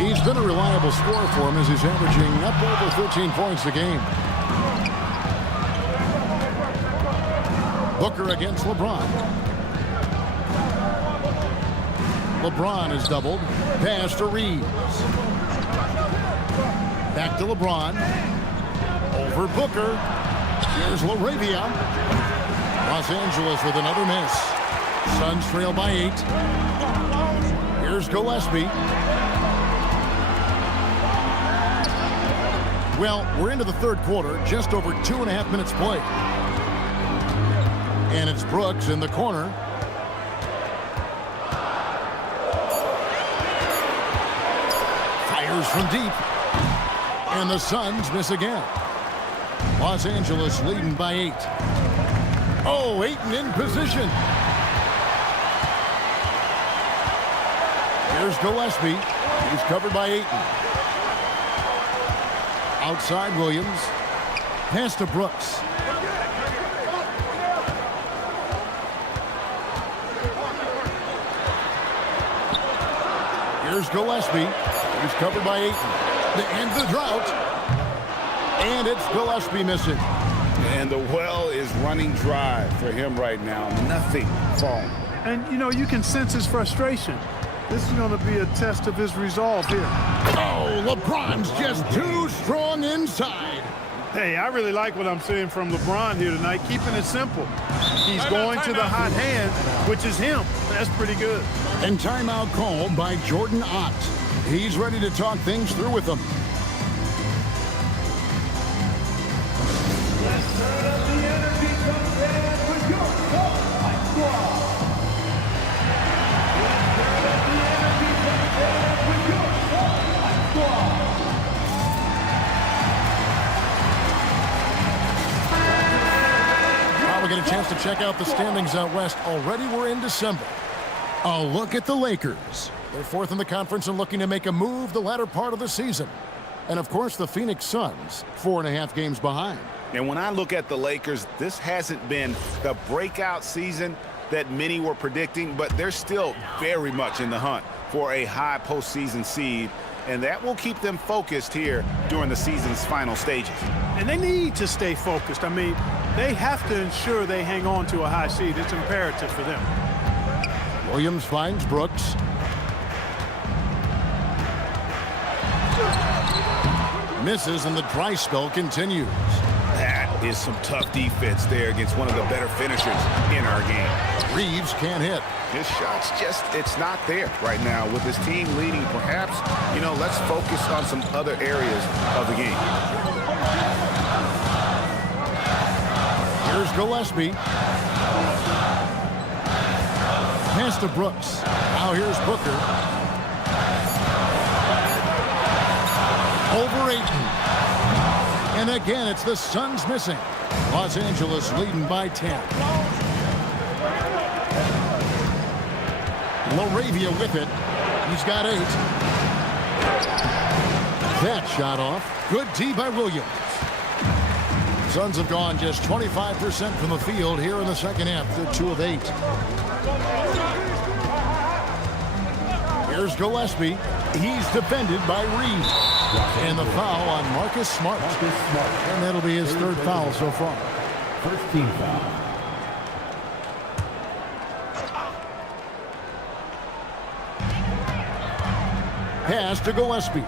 He's been a reliable scorer for him as he's averaging up over 13 points a game. Booker against LeBron. LeBron is doubled. Pass to Reeves. Back to LeBron. Over Booker. Here's LaRavia. Los Angeles with another miss. Suns trail by 8. Here's Gillespie. Well, we're into the third quarter, just over 2.5 minutes played. And it's Brooks in the corner. Fires from deep. And the Suns miss again. Los Angeles leading by 8. Oh, Ayton in position. Here's Gillespie. He's covered by Ayton. Outside Williams. Pass to Brooks. Here's Gillespie. He's covered by Ayton. To end the drought. And it's Gillespie missing. And the well is running dry for him right now. Nothing falling. And, you know, you can sense his frustration. This is going to be a test of his resolve here. Oh, LeBron's just too strong inside. Hey, I really like what I'm seeing from LeBron here tonight, keeping it simple. He's going to the hot hand, which is him. That's pretty good. And timeout called by Jordan Ott. He's ready to talk things through with them. Now we get a chance to check out the standings out west. Already we're in December. A look at the Lakers. They're fourth in the conference and looking to make a move the latter part of the season. And, of course, the Phoenix Suns, 4.5 games behind. And when I look at the Lakers, this hasn't been the breakout season that many were predicting, but they're still very much in the hunt for a high postseason seed, and that will keep them focused here during the season's final stages. And they need to stay focused. I mean, they have to ensure they hang on to a high seed. It's imperative for them. Williams finds Brooks. Misses, and the dry spell continues. That is some tough defense there against one of the better finishers in our game. Reeves can't hit. His shot's just, it's not there right now. With his team leading, perhaps, you know, let's focus on some other areas of the game. Here's Gillespie. Pass to Brooks. Now here's Booker. Over Ayton. And again, it's the Suns missing. Los Angeles leading by 10. LaRavia with it. He's got 8. That shot off. Good D by Williams. Suns have gone just 25% from the field here in the second half. They're 2 of 8. Here's Gillespie. He's defended by Reeves. And the foul on Marcus Smart. And that'll be his third foul so far. First team foul. Pass to Gillespie.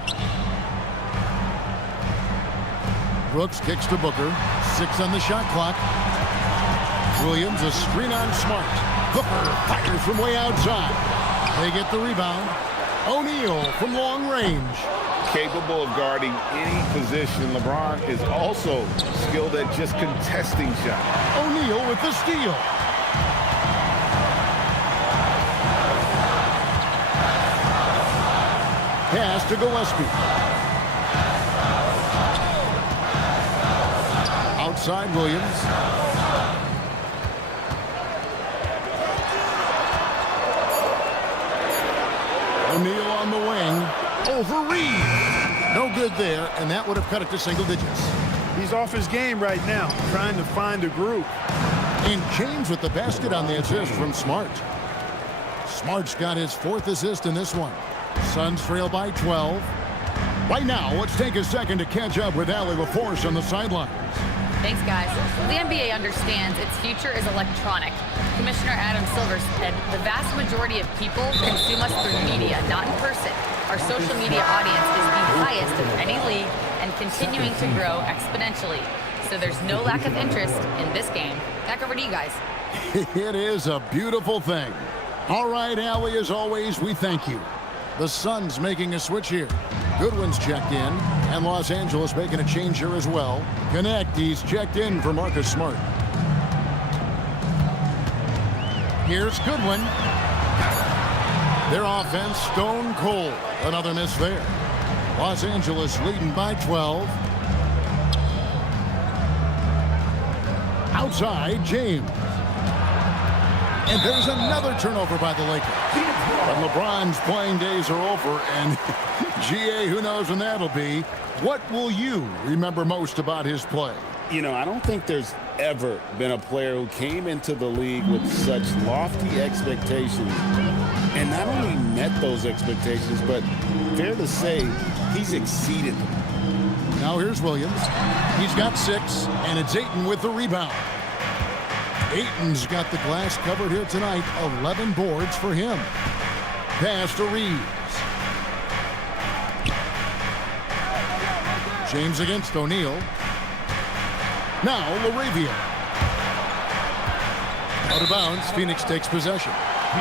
Brooks kicks to Booker. 6 on the shot clock. Williams, a screen on Smart. Booker fires from way outside. They get the rebound. O'Neal from long range. Capable of guarding any position. LeBron is also skilled at just contesting shots. O'Neal with the steal. Pass to Gillespie. Outside Williams. Now for Reed. No good there, and that would have cut it to single digits. He's off his game right now, trying to find a groove. And James with the basket on the assist from Smart. Smart's got his 4th assist in this one. Suns trail by 12. Right now, let's take a second to catch up with Allie LaForce on the sidelines. Thanks, guys. The NBA understands its future is electronic. Commissioner Adam Silver said the vast majority of people consume us through media, not in person. Our social media audience is the highest of any league and continuing to grow exponentially. So there's no lack of interest in this game. Back over to you guys. It is a beautiful thing. All right, Allie, as always, we thank you. The Suns making a switch here. Goodwin's checked in, and Los Angeles making a change here as well. Connect, he's checked in for Marcus Smart. Here's Goodwin. Their offense stone cold. Another miss there. Los Angeles leading by 12. Outside, James. And there's another turnover by the Lakers. But LeBron's playing days are over, and GA, who knows when that'll be. What will you remember most about his play? You know, I don't think there's ever been a player who came into the league with such lofty expectations and not only met those expectations, but fair to say, he's exceeded them. Now here's Williams. He's got 6, and it's Ayton with the rebound. Ayton's got the glass covered here tonight. 11 boards for him. Pass to Reeves. James against O'Neal. Now LaRavia. Out of bounds. Phoenix takes possession.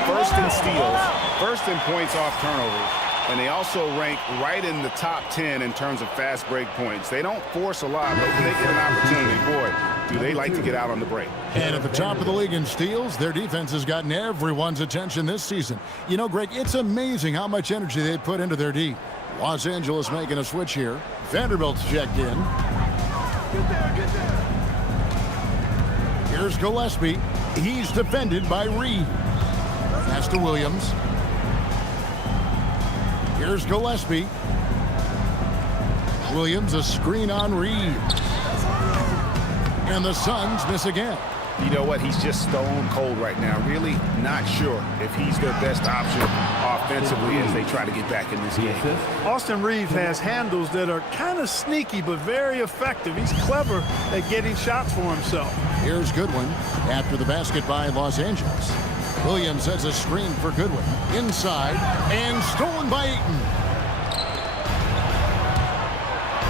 First in steals, first in points off turnovers, and they also rank right in the top 10 in terms of fast break points. They don't force a lot, but when they get an opportunity, boy, do they like to get out on the break. And at the top of the league in steals, their defense has gotten everyone's attention this season. You know, Greg, it's amazing how much energy they put into their D. Los Angeles making a switch here. Vanderbilt's checked in. Here's Gillespie. He's defended by Reed. Pass to Williams. Here's Gillespie. Williams, a screen on Reed. And the Suns miss again. You know what? He's just stone cold right now. Really not sure if he's their best option offensively as they try to get back in this game. Austin Reeves has handles that are kind of sneaky but very effective. He's clever at getting shots for himself. Here's Goodwin after the basket by Los Angeles. Williams has a screen for Goodwin. Inside and stolen by Ayton.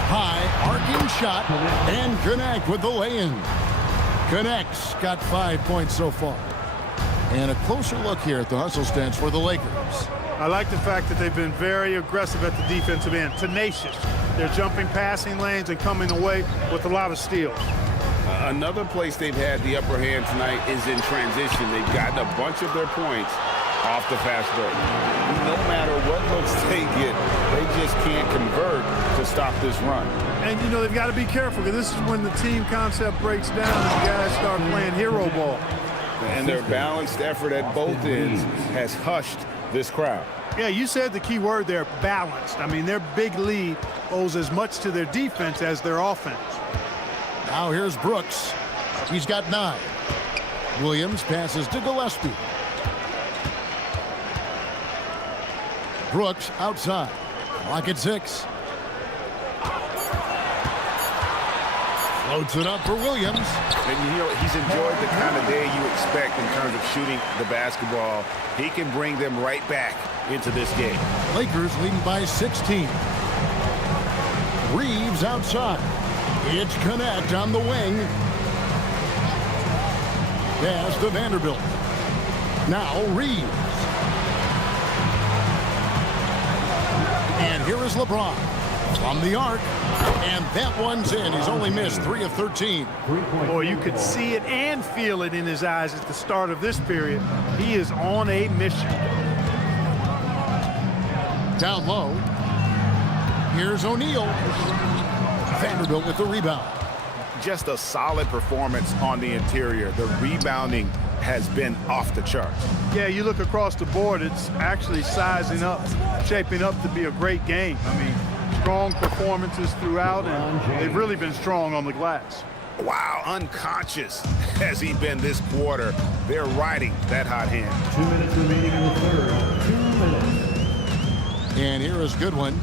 High arcing shot and connect with the lay-in. Connects, got 5 points so far. And a closer look here at the hustle stance for the Lakers. I like the fact that they've been very aggressive at the defensive end, tenacious. They're jumping passing lanes and coming away with a lot of steals. Another place they've had the upper hand tonight is in transition. They've gotten a bunch of their points off the fast break. No matter what looks they get, they just can't convert to stop this run. And, you know, they've got to be careful because this is when the team concept breaks down and the guys start playing hero ball. And their balanced effort at both ends has hushed this crowd. Yeah, you said the key word there, balanced. I mean, their big lead owes as much to their defense as their offense. Now here's Brooks. He's got 9. Williams passes to Gillespie. Brooks outside. Clock at 6. Floats it up for Williams. And, you know, he's enjoyed the kind of day you expect in terms of shooting the basketball. He can bring them right back into this game. Lakers leading by 16. Reeves outside. It's Connect on the wing. Pass to Vanderbilt. Now Reeves. And here is LeBron from the arc. And that one's in. He's only missed 3 of 13. Boy, you could see it and feel it in his eyes at the start of this period. He is on a mission. Down low. Here's O'Neal. Vanderbilt with the rebound. just a solid performance on the interior. The rebounding has been off the charts. Yeah, you look across the board, it's actually sizing up, shaping up to be a great game. I mean, strong performances throughout, and they've really been strong on the glass. Wow, unconscious has he been this quarter. They're riding that hot hand. 2 minutes remaining in the third. 2 minutes. And here is Goodwin.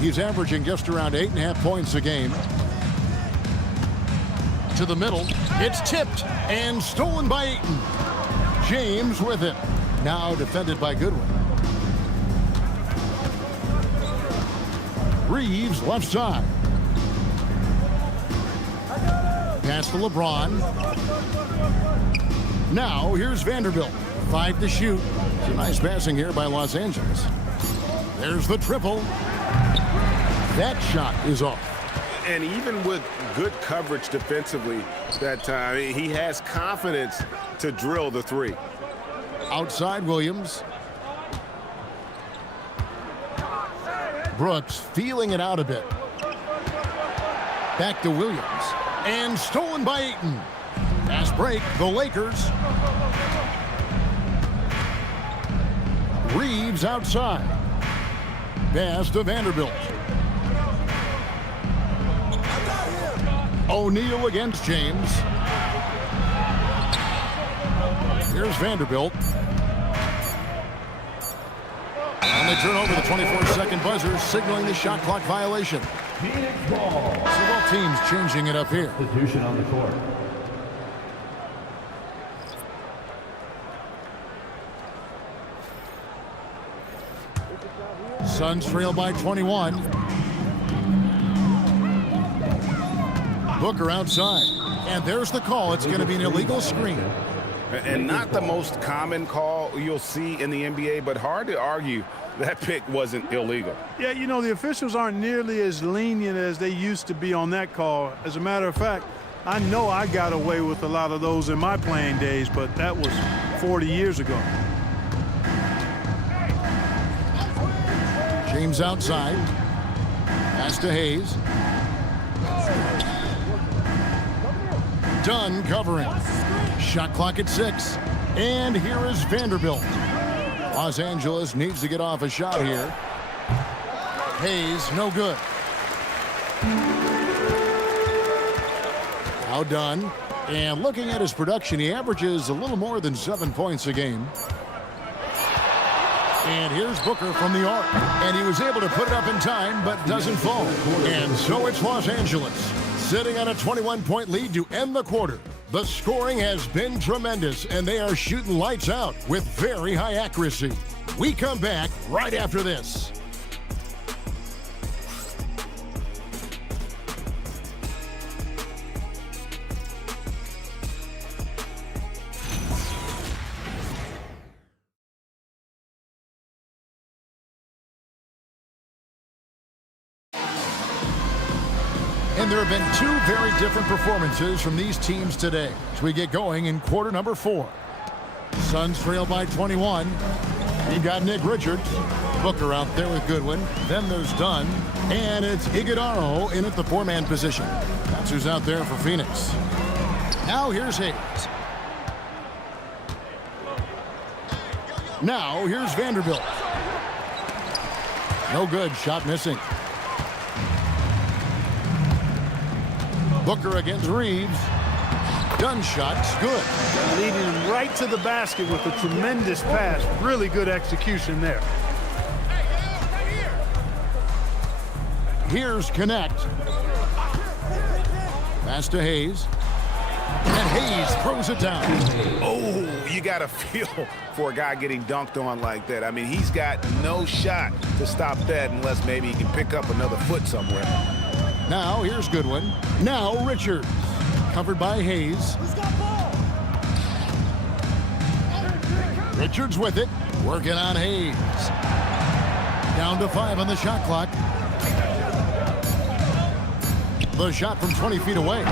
He's averaging just around 8.5 points a game. To the middle. It's tipped and stolen by Ayton. James with it. Now defended by Goodwin. Reeves left side. Pass to LeBron. Now here's Vanderbilt. 5 to shoot. It's a nice passing here by Los Angeles. There's the triple. That shot is off. And even with good coverage defensively that time, he has confidence to drill the three. Outside Williams. Brooks feeling it out a bit. Back to Williams. And stolen by Ayton. Fast break, the Lakers. Reeves outside. Pass to Vanderbilt. O'Neal against James. Here's Vanderbilt. And they turn over the 24-second buzzer, signaling the shot clock violation. So both teams changing it up here. Substitution on the court. Suns trail by 21. Booker outside. And there's the call. It's going to be an illegal screen. And not the most common call you'll see in the NBA, but hard to argue that pick wasn't illegal. Yeah, you know, the officials aren't nearly as lenient as they used to be on that call. As a matter of fact, I know I got away with a lot of those in my playing days, but that was 40 years ago. James outside. Pass to Hayes. Dunn covering. Shot clock at 6. And here is Vanderbilt. Los Angeles needs to get off a shot here. Hayes, no good. Now Dunn. And looking at his production, he averages a little more than 7 points a game. And here's Booker from the arc. And he was able to put it up in time, but doesn't fall. And so it's Los Angeles, sitting on a 21-point lead to end the quarter. The scoring has been tremendous, and they are shooting lights out with very high accuracy. We come back right after this. And there have been 2 very different performances from these teams today as we get going in quarter number 4. Suns trail by 21. You got Nick Richards. Booker out there with Goodwin. Then there's Dunn. And it's Iguodala in at the 4-man position. That's who's out there for Phoenix. Now here's Hayes. Now here's Vanderbilt. No good. Shot missing. Booker against Reeves. Dunn shot's good. Leading him right to the basket with a tremendous pass. Really good execution there. Here's Connect. Pass to Hayes. And Hayes throws it down. Oh, you got to feel for a guy getting dunked on like that. I mean, he's got no shot to stop that unless maybe he can pick up another foot somewhere. Now here's Goodwin. Now Richards. Covered by Hayes. Richards with it. Working on Hayes. Down to 5 on the shot clock. The shot from 20 feet away.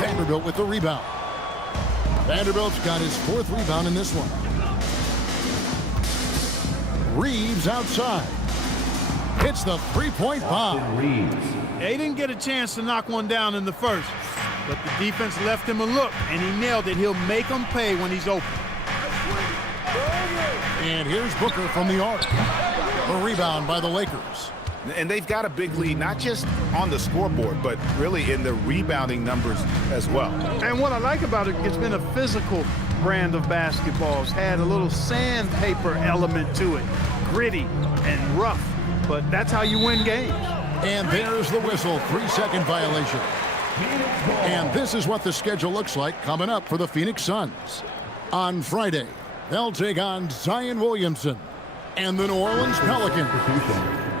Vanderbilt with the rebound. Vanderbilt's got his 4th rebound in this one. Reeves outside. Hits the 3-point bomb. They didn't get a chance to knock one down in the first. But the defense left him a look, and he nailed it. He'll make them pay when he's open. And here's Booker from the arc. A rebound by the Lakers. And they've got a big lead, not just on the scoreboard, but really in the rebounding numbers as well. And what I like about it, it's been a physical brand of basketball. It's had a little sandpaper element to it, gritty and rough, but that's how you win games. And there's the whistle, 3-second violation. And this is what the schedule looks like coming up for the Phoenix Suns. On Friday, they'll take on Zion Williamson and the New Orleans Pelicans.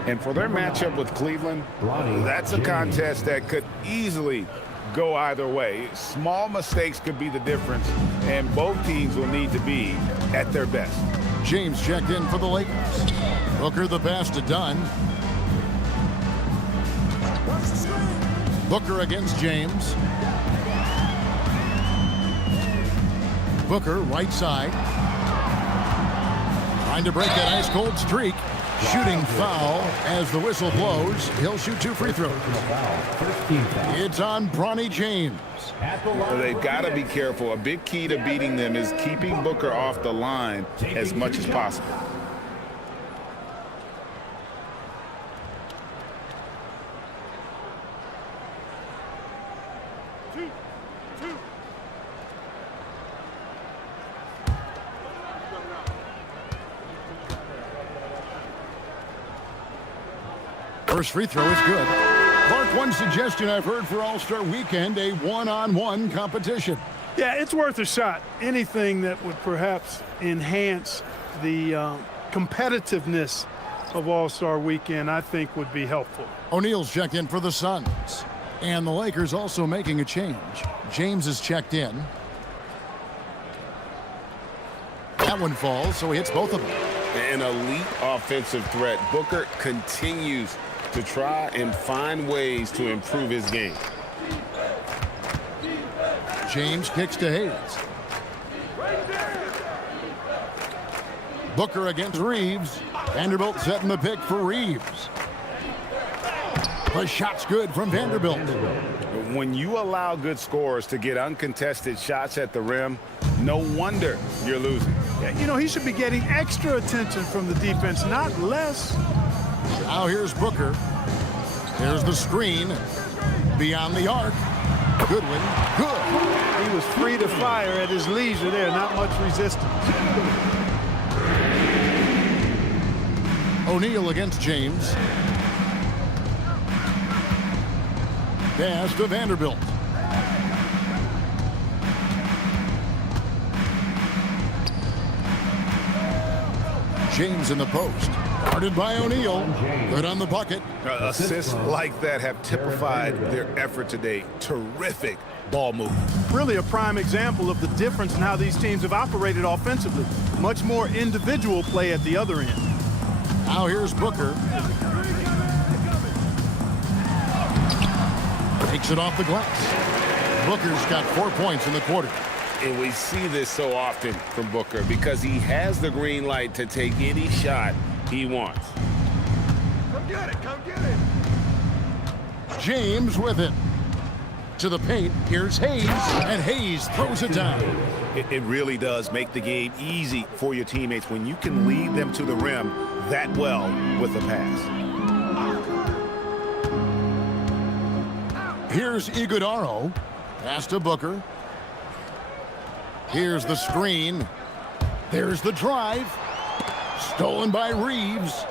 And for their matchup with Cleveland, that's a contest that could easily go either way. Small mistakes could be the difference, and both teams will need to be at their best. James checked in for the Lakers. Booker the pass to Dunn. Booker against James. Booker right side. Trying to break that ice-cold streak. Shooting foul as the whistle blows. He'll shoot 2 free throws. It's on Bronny James. They've got to be careful. A big key to beating them is keeping Booker off the line as much as possible. First free throw is good. Clark, one suggestion I've heard for All-Star Weekend, a one-on-one competition. Yeah, it's worth a shot. Anything that would perhaps enhance the competitiveness of All-Star Weekend, I think, would be helpful. O'Neal's checked in for the Suns. And the Lakers also making a change. James is checked in. That one falls, so he hits both of them. An elite offensive threat. Booker continues to try and find ways to improve his game. James kicks to Hayes. Booker against Reeves. Vanderbilt setting the pick for Reeves. The shot's good from Vanderbilt. When you allow good scorers to get uncontested shots at the rim, no wonder you're losing. Yeah, you know, he should be getting extra attention from the defense, not less. Now here's Booker. There's the screen. Beyond the arc. Goodwin. Good. He was free to fire at his leisure there. Not much resistance. O'Neal against James. Pass to Vanderbilt. James in the post. Guarded by O'Neal. Good on the bucket. Assists like that have typified their effort today. Terrific ball movement. Really a prime example of the difference in how these teams have operated offensively. Much more individual play at the other end. Now here's Booker. Takes it off the glass. Booker's got 4 points in the quarter. And we see this so often from Booker because he has the green light to take any shot he wants. Come get it, come get it. James with it. To the paint, here's Hayes, and Hayes throws it down. It really does make the game easy for your teammates when you can lead them to the rim that well with a pass. Here's Iguodaro. Pass to Booker. Here's the screen. There's the drive. Stolen by Reeves.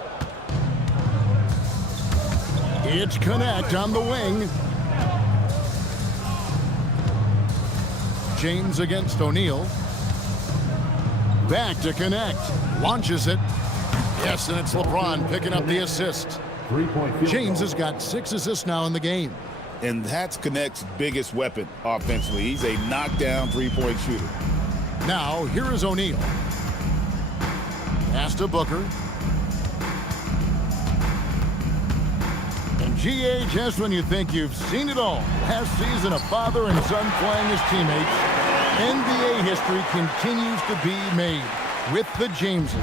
It's Connect on the wing. James against O'Neal. Back to Connect. Launches it. Yes, and it's LeBron picking up the assist. James has got 6 assists now in the game. And that's Connect's biggest weapon offensively. He's a knockdown three-point shooter. Now, here is O'Neal. Pass to Booker. And GA, just when you think you've seen it all. Last season, a father and son playing as teammates. NBA history continues to be made with the Jameses.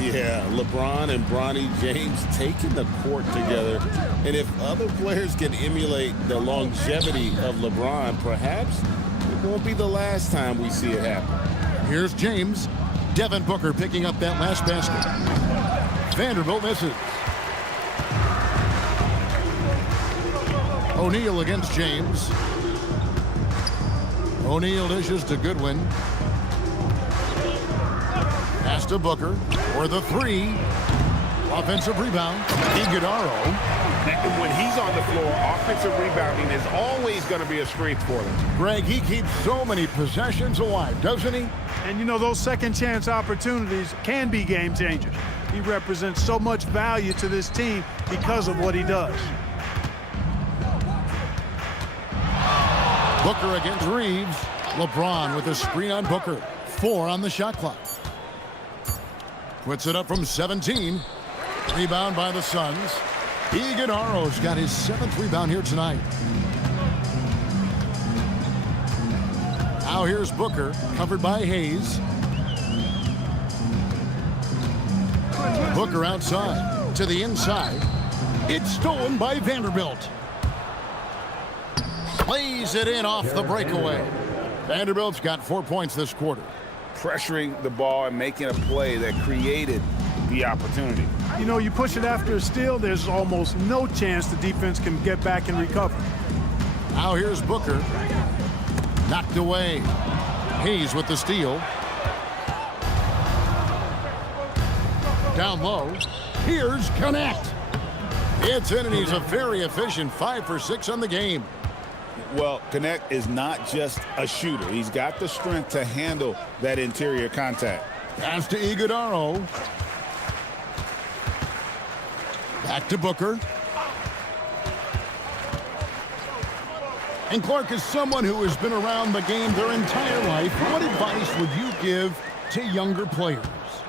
Yeah, LeBron and Bronny James taking the court together. And if other players can emulate the longevity of LeBron, perhaps it won't be the last time we see it happen. Here's James. Devin Booker picking up that last basket. Vanderbilt misses. O'Neal against James. O'Neal dishes to Goodwin. Pass to Booker for the three. Offensive rebound. Iguodala. When he's on the floor, offensive rebounding is always going to be a strength for them. Greg, he keeps so many possessions alive, doesn't he? And you know, those second chance opportunities can be game changers. He represents so much value to this team because of what he does. Booker against Reeves. LeBron with a screen on Booker. 4 on the shot clock. Puts it up from 17. Rebound by the Suns. Iguodala's got his 7th rebound here tonight. Now here's Booker, covered by Hayes. Booker outside, to the inside. It's stolen by Vanderbilt. Plays it in off the breakaway. Vanderbilt's got 4 points this quarter. Pressuring the ball and making a play that created the opportunity. You know, you push it after a steal, there's almost no chance the defense can get back and recover. Now here's Booker. Knocked away. Hayes with the steal. Down low. Here's Connect. It's in, and he's a very efficient 5 for 6 on the game. Well, Connect is not just a shooter. He's got the strength to handle that interior contact. Pass to Iguodala. Back to Booker. And Clark, is someone who has been around the game their entire life, what advice would you give to younger players?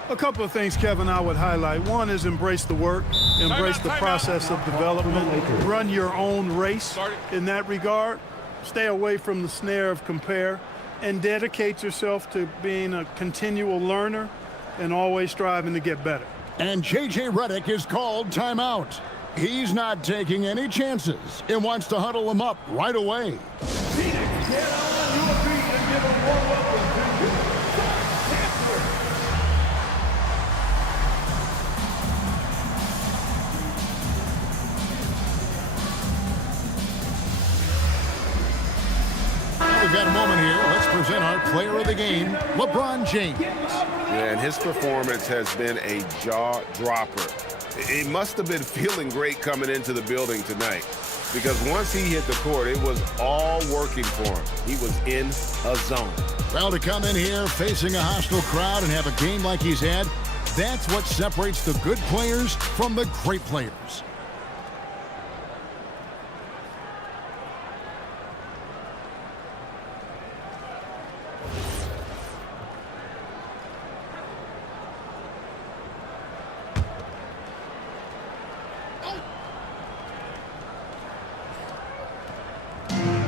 A couple of things, Kevin, I would highlight. One is embrace the work, embrace the process of development, run your own race in that regard. Stay away from the snare of compare, and dedicate yourself to being a continual learner and always striving to get better. And J.J. Redick is called timeout. He's not taking any chances and wants to huddle him up right away. We've got a moment here. Let's present our player of the game, LeBron James. Yeah, and his performance has been a jaw-dropper. He must have been feeling great coming into the building tonight, because once he hit the court, it was all working for him. He was in a zone. Well, to come in here facing a hostile crowd and have a game like he's had, that's what separates the good players from the great players.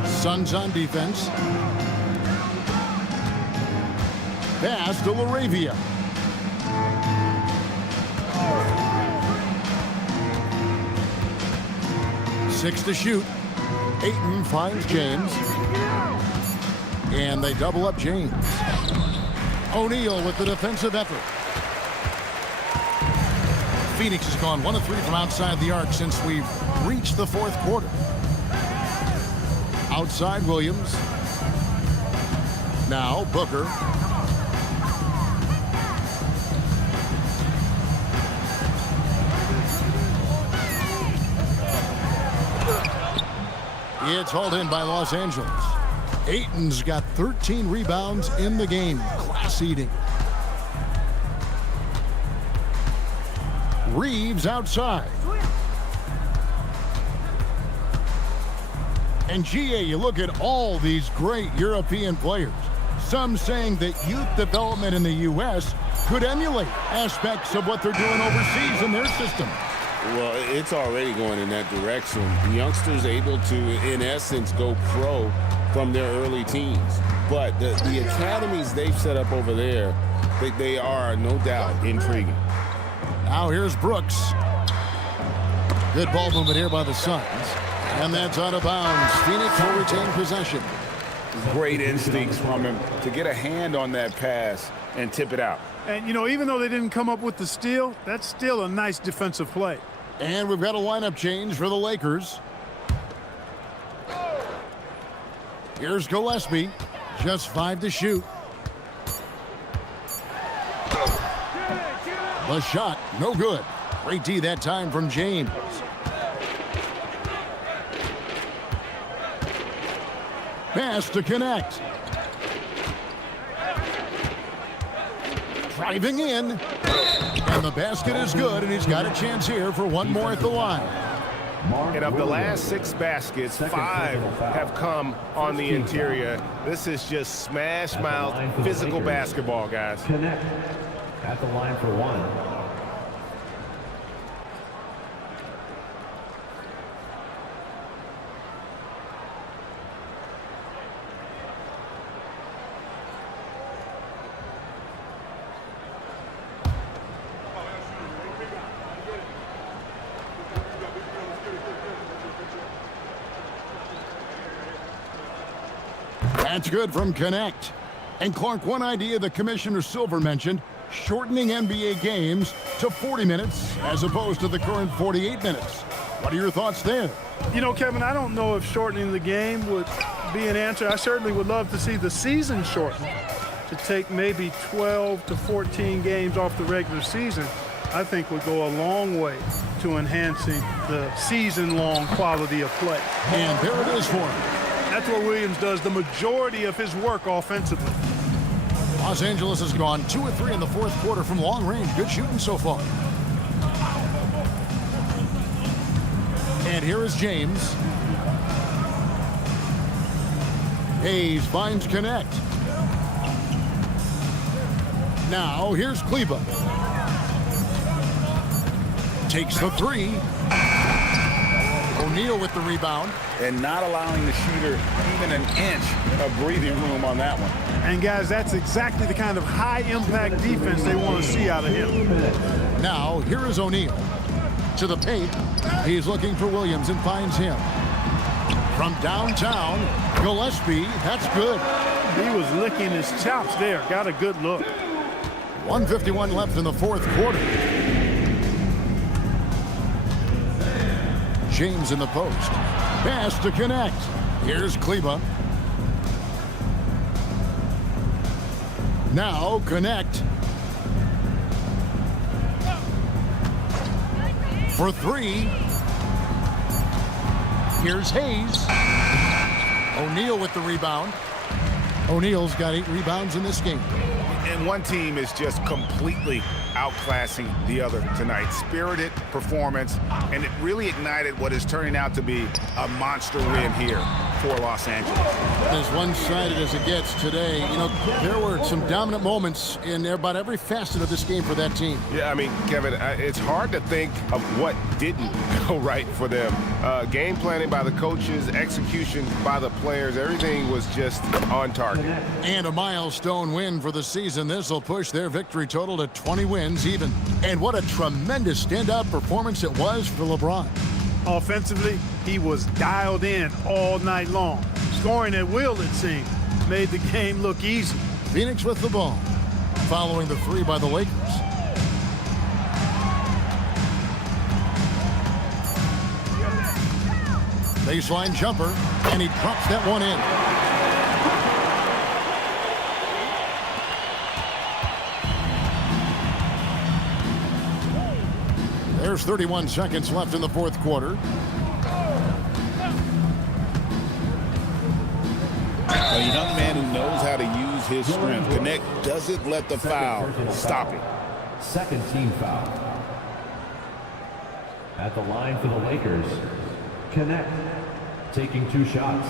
Suns on defense. Pass to Laravia. Six to shoot. Ayton finds James. And they double up James. O'Neal with the defensive effort. Phoenix has gone 1 of 3 from outside the arc since we've reached the 4th quarter. Outside Williams. Now Booker. It's hauled in by Los Angeles. Ayton's got 13 rebounds in the game. Class eating. Reeves outside. And GA, you look at all these great European players. Some saying that youth development in the U.S. could emulate aspects of what they're doing overseas in their system. Well, it's already going in that direction. Youngsters able to, in essence, go pro from their early teens. But the academies they've set up over there, they are no doubt intriguing. Now here's Brooks. Good ball movement here by the Suns. And that's out of bounds. Phoenix will retain possession. Great instincts from him to get a hand on that pass and tip it out. And, you know, even though they didn't come up with the steal, that's still a nice defensive play. And we've got a lineup change for the Lakers. Here's Gillespie. Just 5 to shoot. The shot, no good. Great D that time from James. Pass to connect. Driving in. And the basket is good, and he's got a chance here for one more at the line. And of the last 6 baskets, 5 have come on the interior. This is just smash mouth physical basketball, guys. Connect at the line for 1. That's good from Connect. And Clark, one idea that Commissioner Silver mentioned, shortening NBA games to 40 minutes as opposed to the current 48 minutes. What are your thoughts there? You know, Kevin, I don't know if shortening the game would be an answer. I certainly would love to see the season shortened to take maybe 12 to 14 games off the regular season. I think would go a long way to enhancing the season-long quality of play. And there it is for him. That's where Williams does the majority of his work offensively. Los Angeles has gone 2 of 3 in the fourth quarter from long range. Good shooting so far. And here is James. Hayes finds Connect. Now here's Kleba. Takes the 3. O'Neal with the rebound. And not allowing the shooter even an inch of breathing room on that one. And guys, that's exactly the kind of high-impact defense they want to see out of him. Now, here is O'Neal. To the paint. He's looking for Williams and finds him. From downtown, Gillespie, that's good. He was licking his chops there. Got a good look. 1:51 left in the fourth quarter. James in the post. Pass to Connect. Here's Kleba. Now Connect. For 3. Here's Hayes. O'Neal with the rebound. O'Neal's got 8 rebounds in this game. And one team is just completely outclassing the other tonight. Spirited performance, and it really ignited what is turning out to be a monster win here for Los Angeles. As one-sided as it gets today, you know, there were some dominant moments in about every facet of this game for that team. Yeah, I mean, Kevin, it's hard to think of what didn't go right for them. Game planning by the coaches, execution by the players, everything was just on target. And a milestone win for the season. This will push their victory total to 20 wins even. And what a tremendous standout performance it was for LeBron. Offensively, he was dialed in all night long. Scoring at will, it seemed, made the game look easy. Phoenix with the ball, following the 3 by the Lakers. Baseline jumper, and he drops that one in. There's 31 seconds left in the fourth quarter. A young man who knows how to use his strength. Connect doesn't let the foul stop him. Second team foul. At the line for the Lakers, Connect, taking 2 shots.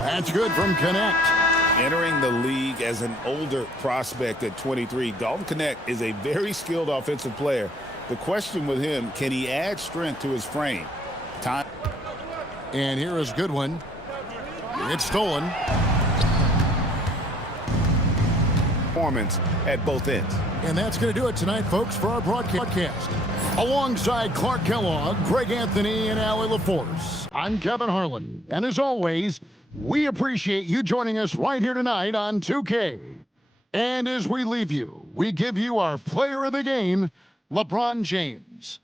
That's good from Connect. Entering the league as an older prospect at 23, Dalton Connect is a very skilled offensive player. The question with him, can he add strength to his frame? Time. And here is a good one. It's stolen. Performance at both ends. And that's going to do it tonight, folks, for our broadcast. Alongside Clark Kellogg, Greg Anthony, and Allie LaForce, I'm Kevin Harlan. And as always, we appreciate you joining us right here tonight on 2K. And as we leave you, we give you our player of the game, LeBron James.